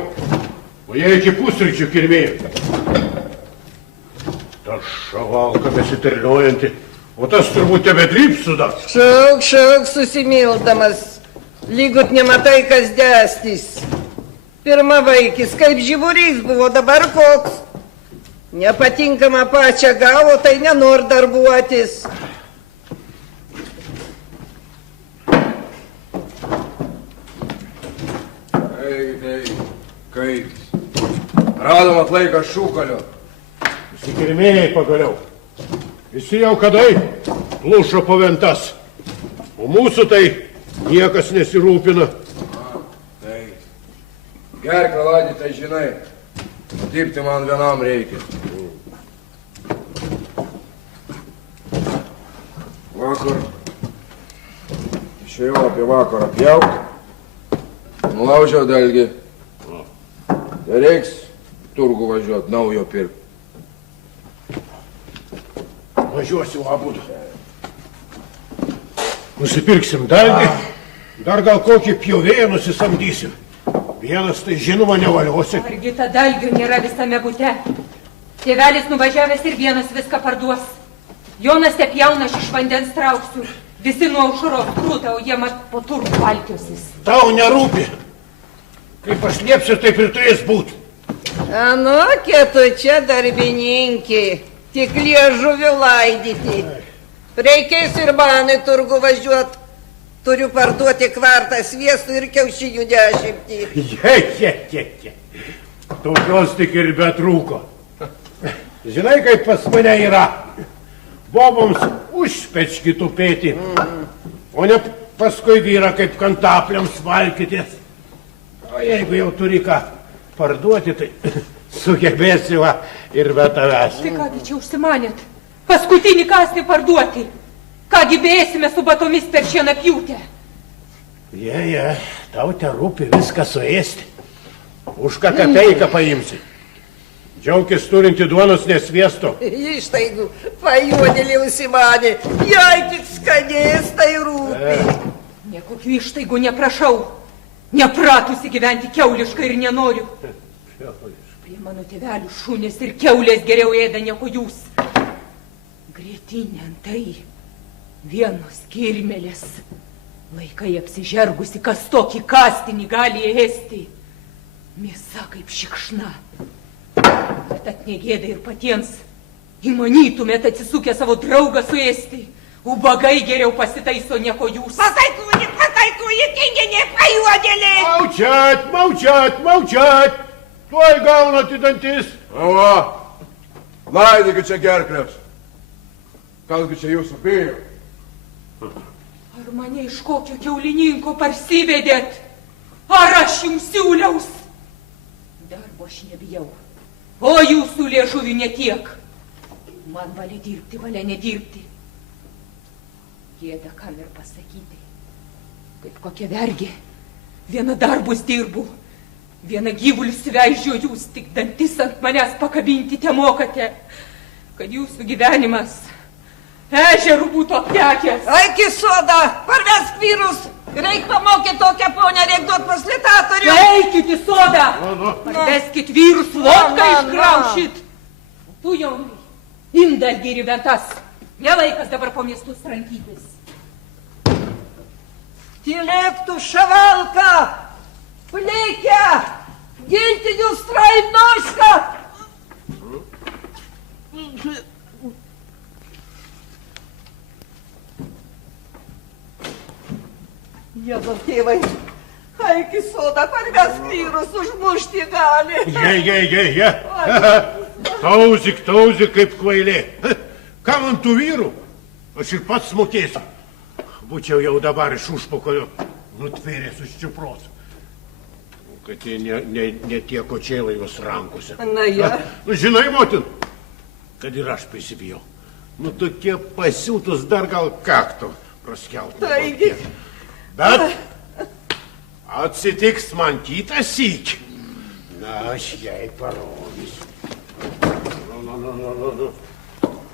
o jie iki pusryčių kirmėjo. Ta šavalka besiterliojanti, o tas turbūt tebedrypsu dar. Šauk, susimildamas. Lygut nematai, kas dėstys. Pirma vaikis, kaip žiburys buvo, dabar koks. Nepatinkama pačią gavo, tai nenor darbuotis. Kaip? Radom atlaiką šūkalio. Įsikirmėjai pagaliau. Visi jau kadai plušo po ventas. O mūsų tai niekas nesirūpina. Gerk, Valadį, tai žinai. Dirbti man vienam reikia. Vakar. Išėjau apie vakarą pjauti. Nulaužiau dalgį. Reiks turgų važiuot, naujo pirkt. Važiuosim abudu. Nusipirksim dalgį, dar gal kokį pjovėją nusisamdysim. Vienas tai žinoma nevaliosi. Argi ta dalgių nėra visame bute. Tėvelis nuvažiavęs ir vienas viską parduos. Jonas te pjauna, aš iš vandens trauksiu. Visi nuo aušros krūta, o jie mat po turų valkiosis. Tau nerūpi. Kaip aš liepsiu, taip ir turės būt. Anokė, tu čia darbininkė. Tik liežuviu laidyti. Reikės ir man į turgų važiuot. Turiu parduoti kvartą sviestų ir kiaušinių 10. Tokios tik ir betrūko. Žinai, kaip pas mane yra. Boboms užpečki tupėti, o ne paskui vyra kaip kantapliams valkytis. O jeigu jau turi ką parduoti, tai sugebėsi va ir be tavęs. Tai kągi čia užsimanėt? Paskutinį kąsnį parduoti. Kągi bėsime su batomis per šieną pjūtę. Tau te rūpi viską suėsti. Už ką kapeiką paimsi. Džiaukis turinti duonos nesviesto. Ištaigu, pajuodėlį užsimanė. Jei tik skanės, tai rūpi. Nekokių ištaigų neprašau. Nepratusi gyventi kiauliškai ir nenoriu. Prie mano tėvelių šunės ir kiaulės geriau ėda negu jūs. Grėtinė antai. Vienos kirmelės. Laikai apsižergusi, kas tokį kastinį gali ėsti. Mėsa kaip šikšna. Tad negėda ir patiems. Įmanytumėt atsisukę savo draugą suėsti. Ubagai geriau pasitaiso nieko jūs. Pataikujit, tinginė pajuodėlė. Maučiat. Tuoj gaunat į dantis. Va, laidykit čia gerklės. Kasgi čia jūsų bijo? Ar mane iš kokio kiaulininko parsivedėt? Ar aš jums siūliaus? Darbo aš nebijau. O jūsų liežuvių netiek. Man valia dirbti, valia nedirbti. Gėda kam ir pasakyti. Kaip kokia vergė. Viena darbus dirbu. Viena gyvulius vežio, jūs tik dantis ant manęs pakabinti te mokate. Kad jūsų gyvenimas ežerų būtų aptekęs. Aiki soda, parvesk vyrus. Reik pamokyti tokią ponę, reik duot fasilitatorių. Eikit į sodą. Parveskit vyrus, vodką išgraušit. Tu, jaunai, indalgi ir ventas. Nelaikas dabar po miestus rankytis. Tylėk tu, šavalka. Plikę. Giltinių strainošką. Jėzau, tėvai, aiki soda, parvesk vyrus, užmušti gali. Tauzik, kaip kvailė. Ką man tų vyrų? Aš ir pats mokėsiu. Būčiau jau dabar iš užpakalio nutvėręs už čiupros. Kad jie ne tie kočėlai jos rankose. Na, ja. Žinai, motin, kad ir aš prisibijau. Tokie pasiūtus dar gal kakto praskelt. Taigi. Bet atsitiks man kitą sykį. Na, aš jai parodysiu.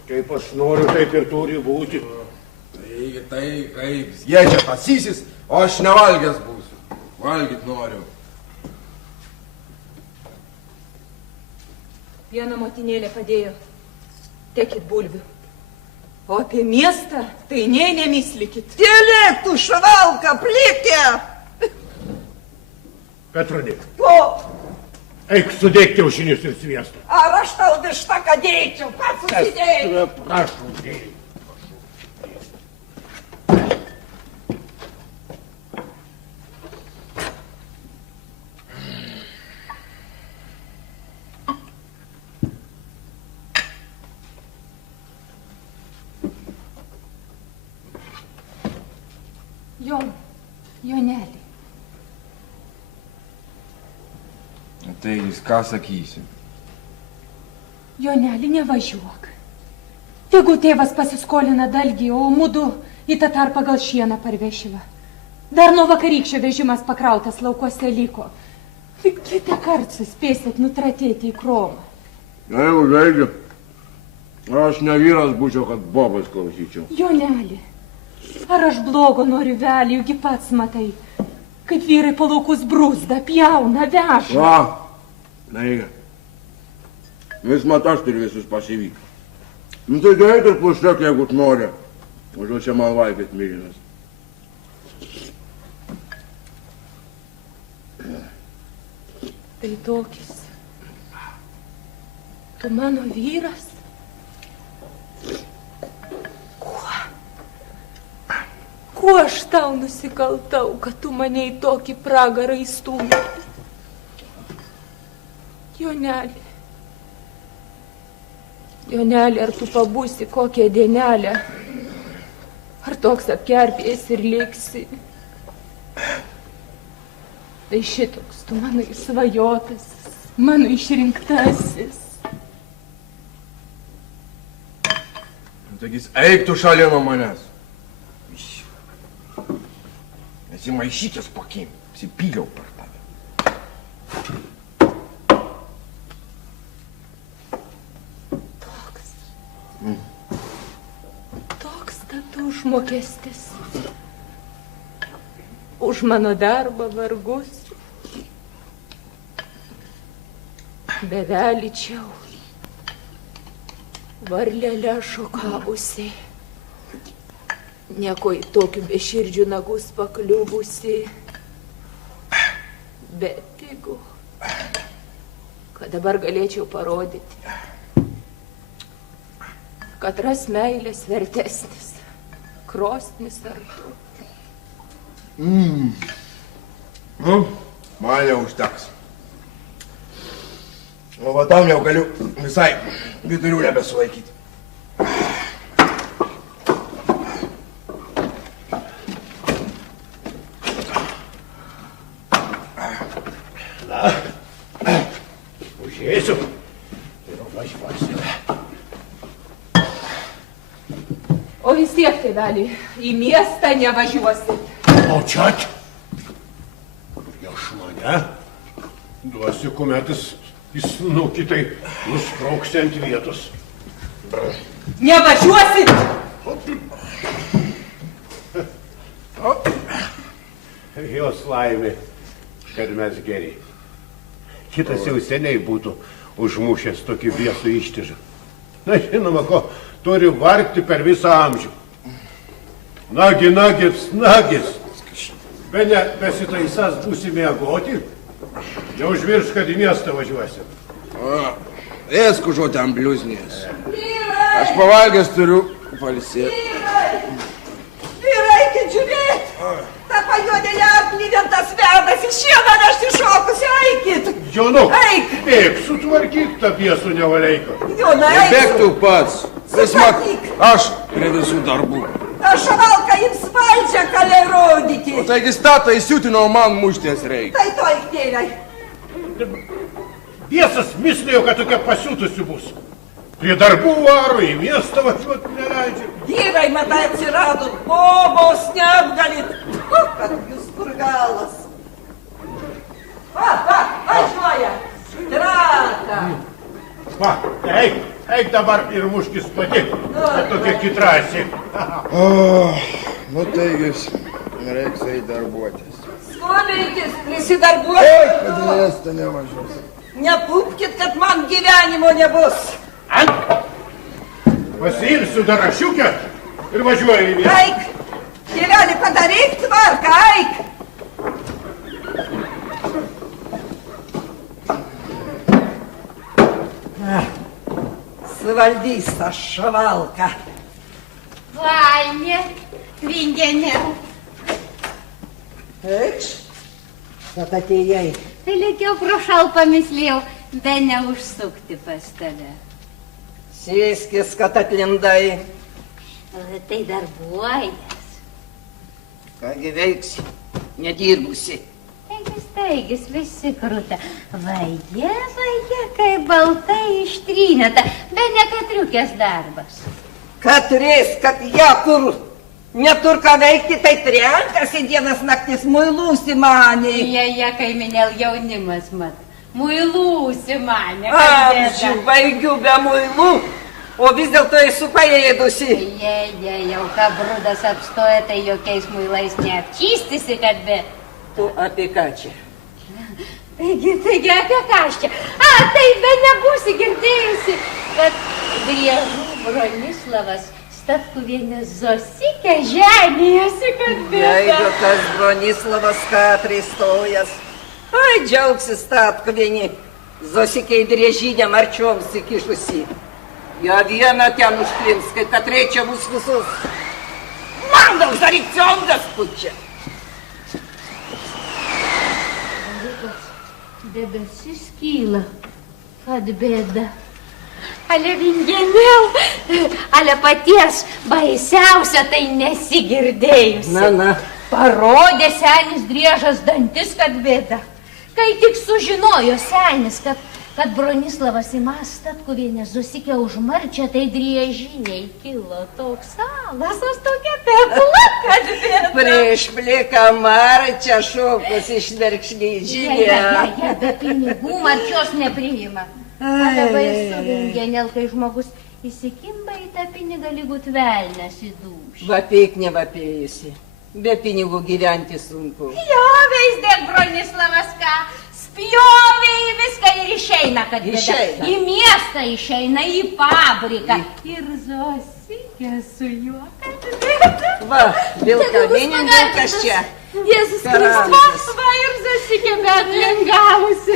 Kaip aš noriu, taip ir turi būti. Taigi, kaip jie čia pasisis, o aš nevalgęs būsiu. Valgyt noriu. Vieną motinėlę padėjo. Tekit bulvių. O apie miestą, tai nemyslikit. Tylėk tu, šavalka, plikę. Petronė. Po. Eik sudėk kiaušinius ir sviestą. Ar aš tau vištaką dėčiau, pats susidėjai. Prašau, dėjai. Jonelį. Tai jis ką sakysi? Jonelį, nevažiuok. Tegu tėvas pasiskolina dalgį, o mudu į tą tarpą gal šieną parvešivą. Dar nuo vakarykščio vežimas pakrautas laukuose liko. Tik kitą kartą suspėsit nutratėti į kromą. Jeigu žaidžiu, aš ne vyras būčiau, kad bobas klausyčiau. Joneli, ar aš blogo noriu velį, juk pats matai, kaip vyrai po laukus brūzda, pjauna, veža. Va, neigia. Vis mat aš turiu visus pasivyti. Nu tai gerai, ir pluštek, jeigu tu nori. Užuot čia man valgyt mylinas. Tai tokis. Tu mano vyras? Kuo aš tau nusikaltau, kad tu mane į tokį pragarą įstūmė? Joneli. Joneli, ar tu pabūsi kokią dienelę? Ar toks apkerpės ir liksi? Tai šitoks tu mano įsvajotas, mano išrinktasis. Taigi eik tu šalia nuo manęs. Nesimaišykis pakim, apsipyliau per tave. Toks tad užmokestis. Už mano darbą vargus. Bevelyčiau. Varlelę šokavusi. Nieko į tokių beširdžių nagus pakliuvusi. Bet pigu, kad dabar galėčiau parodyti, kad ras meilės vertesnis, krosnis ar tu. Nu, man jau užteks. O va tam jau galiu visai vidurių nebesulaikyti. Na, užėsiu ir važiuosiu. O vis tiek, tėveli, į miestą nevažiuosit. O čia? Prieš mane duosiu, kuometis jis kitai nusprauksi ant vietos. Nevažiuosit! Jos laimė, kad mes geri. Kitas jau seniai būtų užmušęs tokį biesų ištižą. Na, žinoma, ko turi vargti per visą amžių. Nagis. Bene besitaisas būsi miegoti, neužvirš, kad į miestą važiuosi. Ėsk užuot ten bliuznės. Aš pavalgęs turiu palsėti. Vyrai, eikit žiūrėti. Ta pajuodėlė aplyvintas vedas į šieną vežti šokusi, eikit. Jonuk, Eik. bėg, sutvarkyk tą biesų nevaleiko. Jonai, eik. Bėk tu pats. Vis mat, aš prie visų darbų. Aš šavalką jums valdžią kalė rodyti. O taigi statą įsiutino, man mušties reikia. Tai to įktėliai. Biesas mislėjo, kad tokia pasiutusi bus. Prie darbų varo, į miestą važiuoti neleidžia. Vyrai, matai, atsiradot, bobos neapgalit. Kad jūs kur galas. Važiuoja. Traka. Va, eik dabar ir muškis pati, kad tokia kitrasi. Nu taigis, reiks eit darbuotis. Skubėkis, prisidarbuoti. Kad miestą nevažiuos. Nepupkit, kad man gyvenimo nebus. Pasiimsiu darašiukę ir važiuoju į miestą. Eik, tėvelį, padaryk tvarką, eik. Suvaldys tą šavalką. Valnė, vingenė. Eikš, kad atėjai. Tai lėkiau pro šalpą mislėjau, be neužsukti pas tave. Sėskis, kad atlindai. Tai darbuojas. Kągi veiksi, nedirbusi. Taigis, visi kruta. Vaje, kaip baltai ištrynėta, be ne katriukės darbas. Katrės, kad ją kur Netur ką veikti, tai trenkasi dienas naktis muilų simanė. Jie, kaiminėl jaunimas, mat. Muilų simanė. Amžių, vaigių be muilų, o vis dėlto esu paėdusi. Jie, jau ką brudas apstoja, tai jokiais muilais neapčystysi, kad be... Tu apie ką čia? Taigi, apie ką aš čia? Tai be nebūsi girdėjusi, kad Driežų Bronislavas Statkuvienės Zosikę ženėjosi, kad bėda. Jeigu tas Bronislavas Katrai stojas, ai, džiaugsis Statkuvienė, Zosikei Driežinė marčioms įkišusi. Jo vieną ten užklims, kaip kad reikia mus visus. Man daug zaryk ciongas pučia. Debesis kyla, kad bėda. Ale vingenėl, ale paties baisiausia tai nesigirdėjusi. Na. Parodė senis Driežas dantis, kad bėda. Kai tik sužinojo senis, kad Bronislavas įmas Statkuvienės Zosikę užmarčia, tai Driežiniai kilo toks salasas, tokia pekla, kad bėda. Prieš pliką marčią šokus išverkšliai žinė. Jie be pinigų marčios nepriima. Ale baisu, vingenėl, kai žmogus įsikimba į tą pinigą, lygut velnias į dūšį. Vapėk nevapėjusi. Be pinigų gyventi sunku. Jo, vaizdėk, Bronislavas, ką spjovė į viską ir išeina, kad bėda. Į miestą išeina, į fabriką. Ir Zosikė su juo, kad bėda. Va, vilkas čia. Jėzus Kristus, va ir Zosikė beatlingavusi.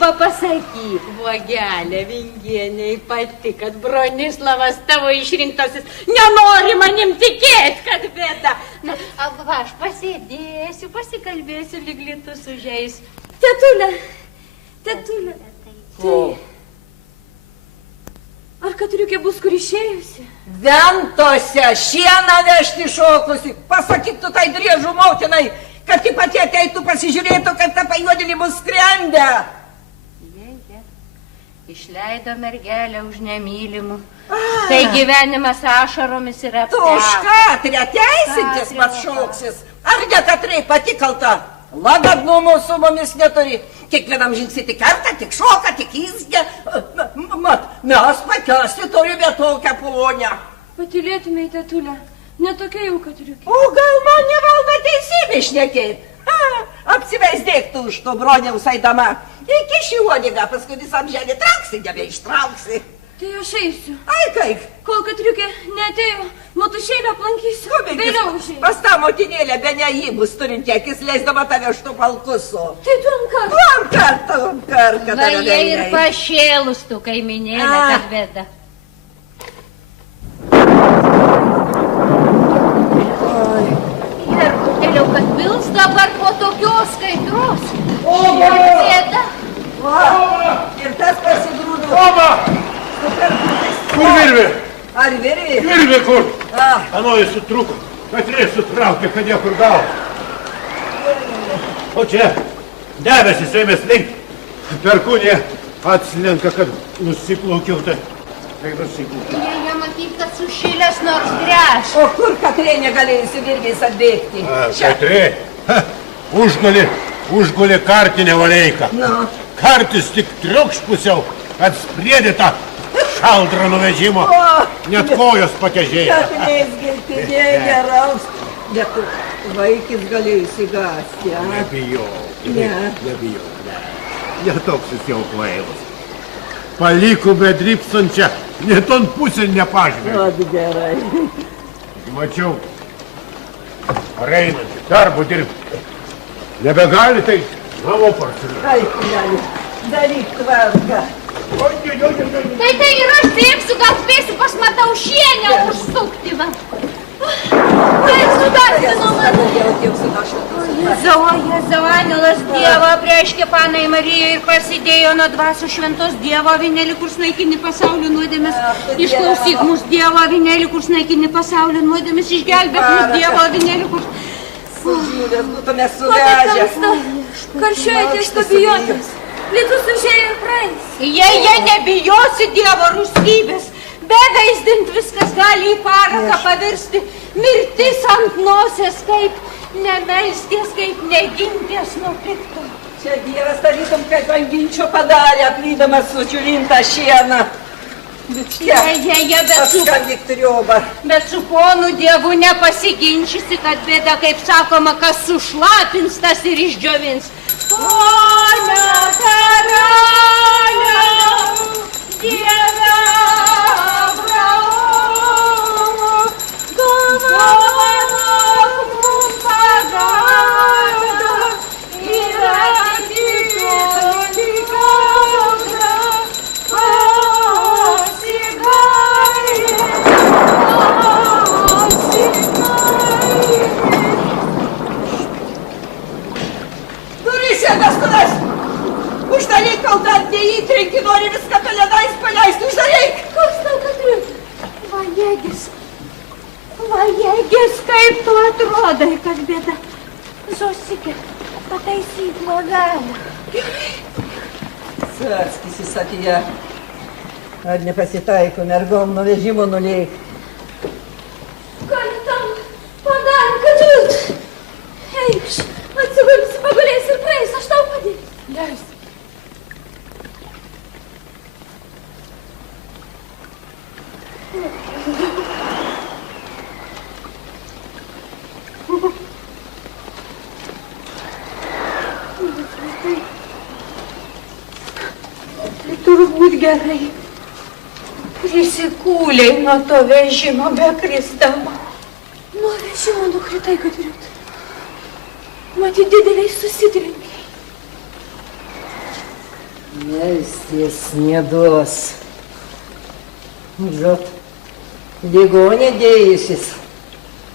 Va pasakyk, vogelė, vingieniai pati, kad Bronislavas tavo išrinktasis nenori manim tikėti, kad bėda. Na, va, aš pasėdėsiu, pasikalbėsiu, lyg lietus užeis. Tetulė. Ko? Ar Katriukė bus kur išėjusi? Ventose šieną vežti šokusi. Pasakyk tu tai Driežų motinai, kad ji pati ateitų pasižiūrėtų, kaip tą pajuodinį mus skrendę. Išleido mergelę už nemylimų. Tai gyvenimas ašaromis yra Tu už Katrę teisintis pats šoksis. Ar ne Katrai pati kalta? Lagadnumo su mumis neturi. Kiekvienam žingsnį tik kerta, tik šoka, tik įsgia. Mat, mes pakęsti turime tokią ponę. Patylėtumėj, tetulė. Netokia jau Katriukė. O gal man nevaldo teisybė šnekėt? Apsivaizdėk tu už to broniaus eidama. Įkiši uodegą, paskui visam žemė trauksi, nebeištrauksi. Tai aš eisiu. Ai kaip? Kol Katriukė neatėjo, motušėlę aplankysiu. Vėliau užėjau. Pas tą motinėlę be neįbus turinti akis, leisdama tave štų palkusu. Tai tu ant karto. Va jie ir pašėlus tu, kaiminėlė, kad bėda. Ir kutėliau, kad pils dabar po tokios kaitros. Bėda. Ir tas pasigrūdo. Oma! Kur virvė? Ar virvė? Virvė kur? Anoji sutruko. Katrė sutraukė, kad jie kur gavo. O čia debesis ėmė slinkt. Perkūnė atslenka, kad nusiplaukiau. Tai nusiplaukiau. Jie matyt, kad sušilęs nors gręš. O kur Katrė negalėjusi virvės atbėgti? Katrė? Užgulė kartinę valeiką. Kartis tik triukšpusiau, kad spriedė tą šaldrą nuvežimo. Net kojos pakežėjo. Katrės giltinė geraus. Bet vaikis galėjusi gąsti. Nebijau. Netoks jis jau kvailas. Paliko bedrypsančią, net ant pusę nepažvelgia. O, gerai. Mačiau, reinantį darbų dirbti. Nebegali tai namo parsivežti. Ai, gali, daryk tvarką. Tai ir aš bėgsiu, gal spėsiu pas Mataušienę užsukti, va. Tai sudarsino mane. Jėzau, angelas Dievo prieškė panai Marijai ir prasidėjo nuo dvasių šventos Dievo avinėlį, kur snaikini pasaulio nuodėmes. Išklausyk mus Dievo avinėlį, kur snaikini pasaulio nuodėmes. Išgelbėk mus Dievo avinėlį, kur... Sužūdės būtume suvežę. Karščiuojate iš to bijotis. Lietus užėjo ir praeis. Jei nebijosi Dievo rūstybės, bevaizdint viskas gali į paraką pavirsti. Mirtis ant nosies, kaip nemelsties, kaip neginties nuo pikto. Čia Dievas tarytum, kaip ant ginčio padarė, aplydamas sudžiūrintą šieną. Bet bet triobą. Bet su ponu Dievu nepasiginčysi, kad bėda, kaip sakoma, kas sušlapins, tas ir išdžiovins. Pone karaliau, Dieve Abraomo, dovanok mums pagalbą ir atiduoti gaudą. Vestuves! Uždaryk, kol dar neįtrenki, nori viską pelenais paleisti, uždaryk! Koks tau, Katriut? Vajėgis, kaip tu atrodai, kad bėda. Zosikė, pataisyk magalę. Gerai. Sarskisi, Safija. Ar nepasitaiko mergom nuvežimo nuleik? Ką tam padarė, Katriut? Eikš, atsigulsi, pagulėsi ir praeis, aš tau padėsiu. Leis. Tai turbūt gerai. Prisikūliai nuo to vežimo bekristama. Nuo vežimo nukritai, Katriut. Matyt, dideliai susitrenkei. Melsties neduos. Žot, ligonė dėjusis.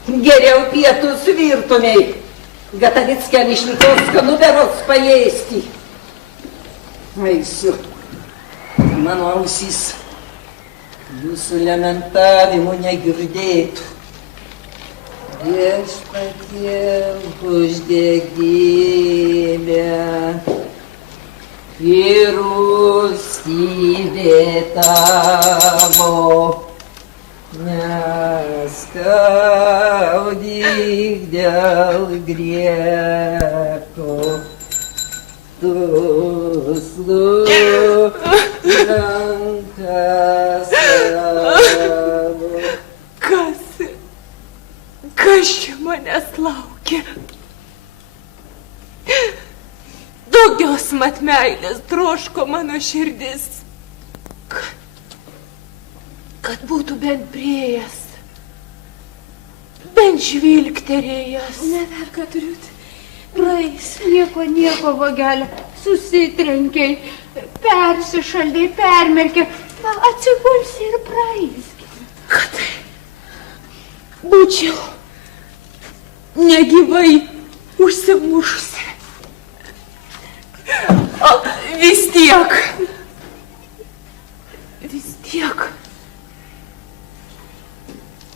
Geriau pietus virtumei. Gatavickę Višnikovską nuberots paėsti. Eisiu. Mano ausys jūsų lamentavimų negirdėtų. Viešpatie uždegime ir rūstybė tavo, neskaudyk dėl grieko, tu rankas savo. Kas čia manęs laukia? Daugios mat meilės troško mano širdis. Kad būtų bent priėjęs, bent žvilgterėjęs. Neverk, Katriut. Praeis. Nieko, vagelė. Susitrenkiai, persišaldai, permerkiai. Atsigulsi ir praeis. Kad būčiau negyvai užsimušusi. O vis tiek.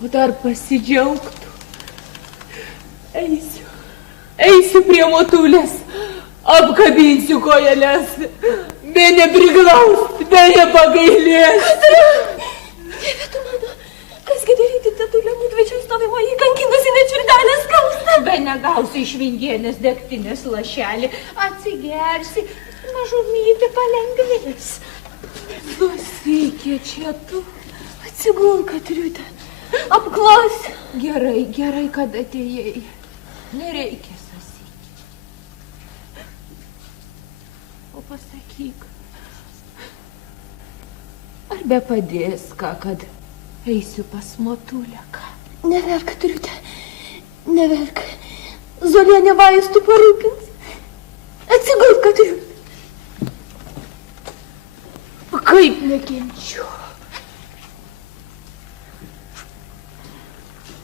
O dar pasidžiaugtų. Eisiu prie motulės, apkabinsiu kojeles, be nepriglaust, be nepagailės. Dieve tu mano, kasgi daryti, tetulė mudvečių stovimo į kankinusi nečiurdelę skausta. Be negausi iš vingienės degtinės lašelį, atsigersi, mažumytė palengvės. Zosikė, čia tu. Atsigulk, Katriute, apklas. Gerai, kad atėjai. Nereikia, Zosikė. O pasakyk, ar be padės ką, kad eisiu pas motulę, ką? Neverk, Katriute, neverk. Zolienė vaistų parūpins. Atsigulk, Katriute. Kaip nekenčiu.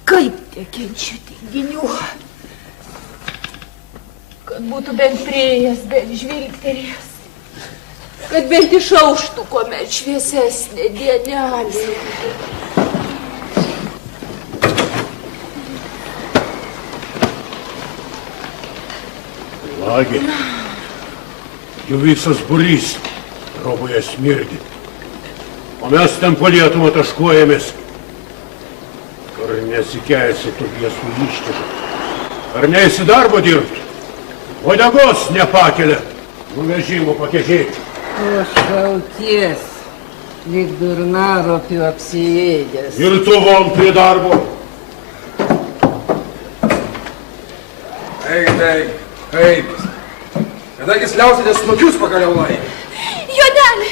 Kaip nekenčiu tinginių. Kad būtų bent priėjęs, bent žvilgterėjęs. Kad bent išauštų kuomet šviesesnė dienelė. Lagi, jų visas būrys roboje smirdi. O mes ten po Lietuvą taškuojamės. Kur nesikelsi tu viesų ištikų. Ar neįsi darbo dirbti? Uodegos nepakelia, nuvežimų pakėžėjų. O šalties, lyg durnaropių apsiėdęs. Ir tu von prie darbo. Eikis. Kadagi sliausitės snukius pagaliau laimė? Jonelį,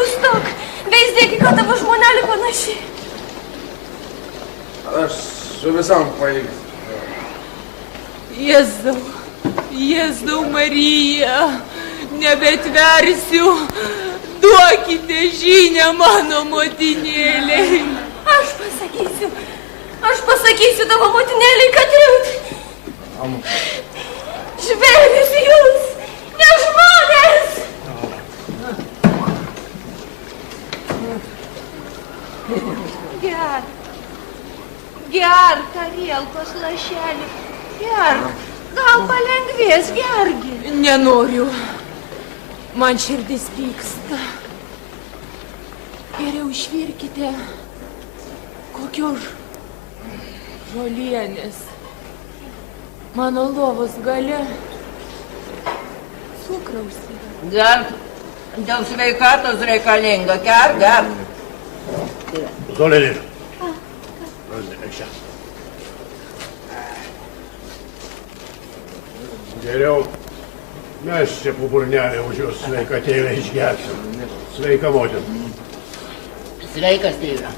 užstok. Veizdėki, kad tavo žmonelį panaši. Aš su visam paėgis. Jėzau Marija, nebetversiu. Duokite žinią mano motinėliai. Aš pasakysiu tavo motinėliai, kad žvėris jūs, ne žmonės. Gerk, Arielkos lašelį. Gerk, gal palengvės, gergi. Nenoriu. Man širdis pyksta. Geriau išvirkite kokios žolienės. Mano lovos gale cukraus yra. Gerk, dėl sveikatos reikalinga. Gerk. Zolenin. Geriau mes čia po burnelę už jos sveikatėlę išgersim. Sveika, motin. Sveikas, tėve.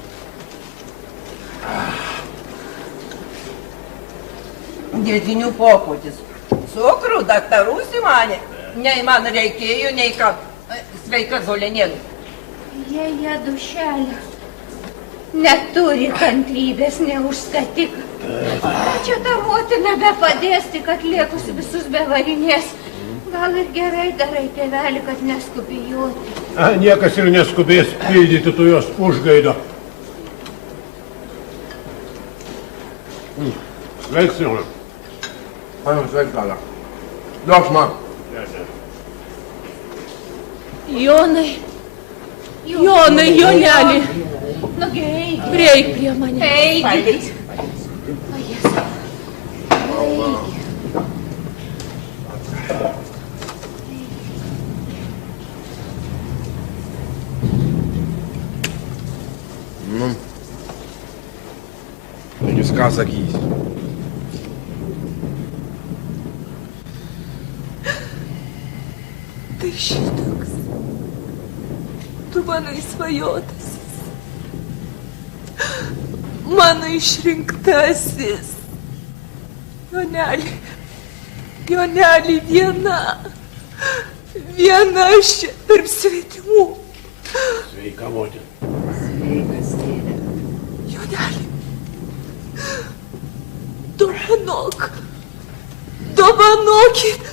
Girdinių pokutis. Cukrų daktarų simanė. Nei man reikėjo, nei ką. Sveika, Zolenėlė. Jie dušelė. Neturi kantrybės, neužstatyk. Čia ta motina be padės, tik atliekusi visus bevarinės. Gal ir gerai darai, tėvelį, kad neskubijuoti. Niekas ir neskubės pildyti tu jos užgaido. Sveiks, Jonai. Sveiks, Dala. Duok man. Jonelį. Nugi, eik. Prieik prie mane. Eik. Jūs ką sakysi? Tai šitoks. Tu mano įsvajotasis. Mano išrinktasis. Jonelį viena aš čia tarp svetimų. Sveika, motin. Sveikas, tėve. Jonelį, dovanokit! Dovanokit!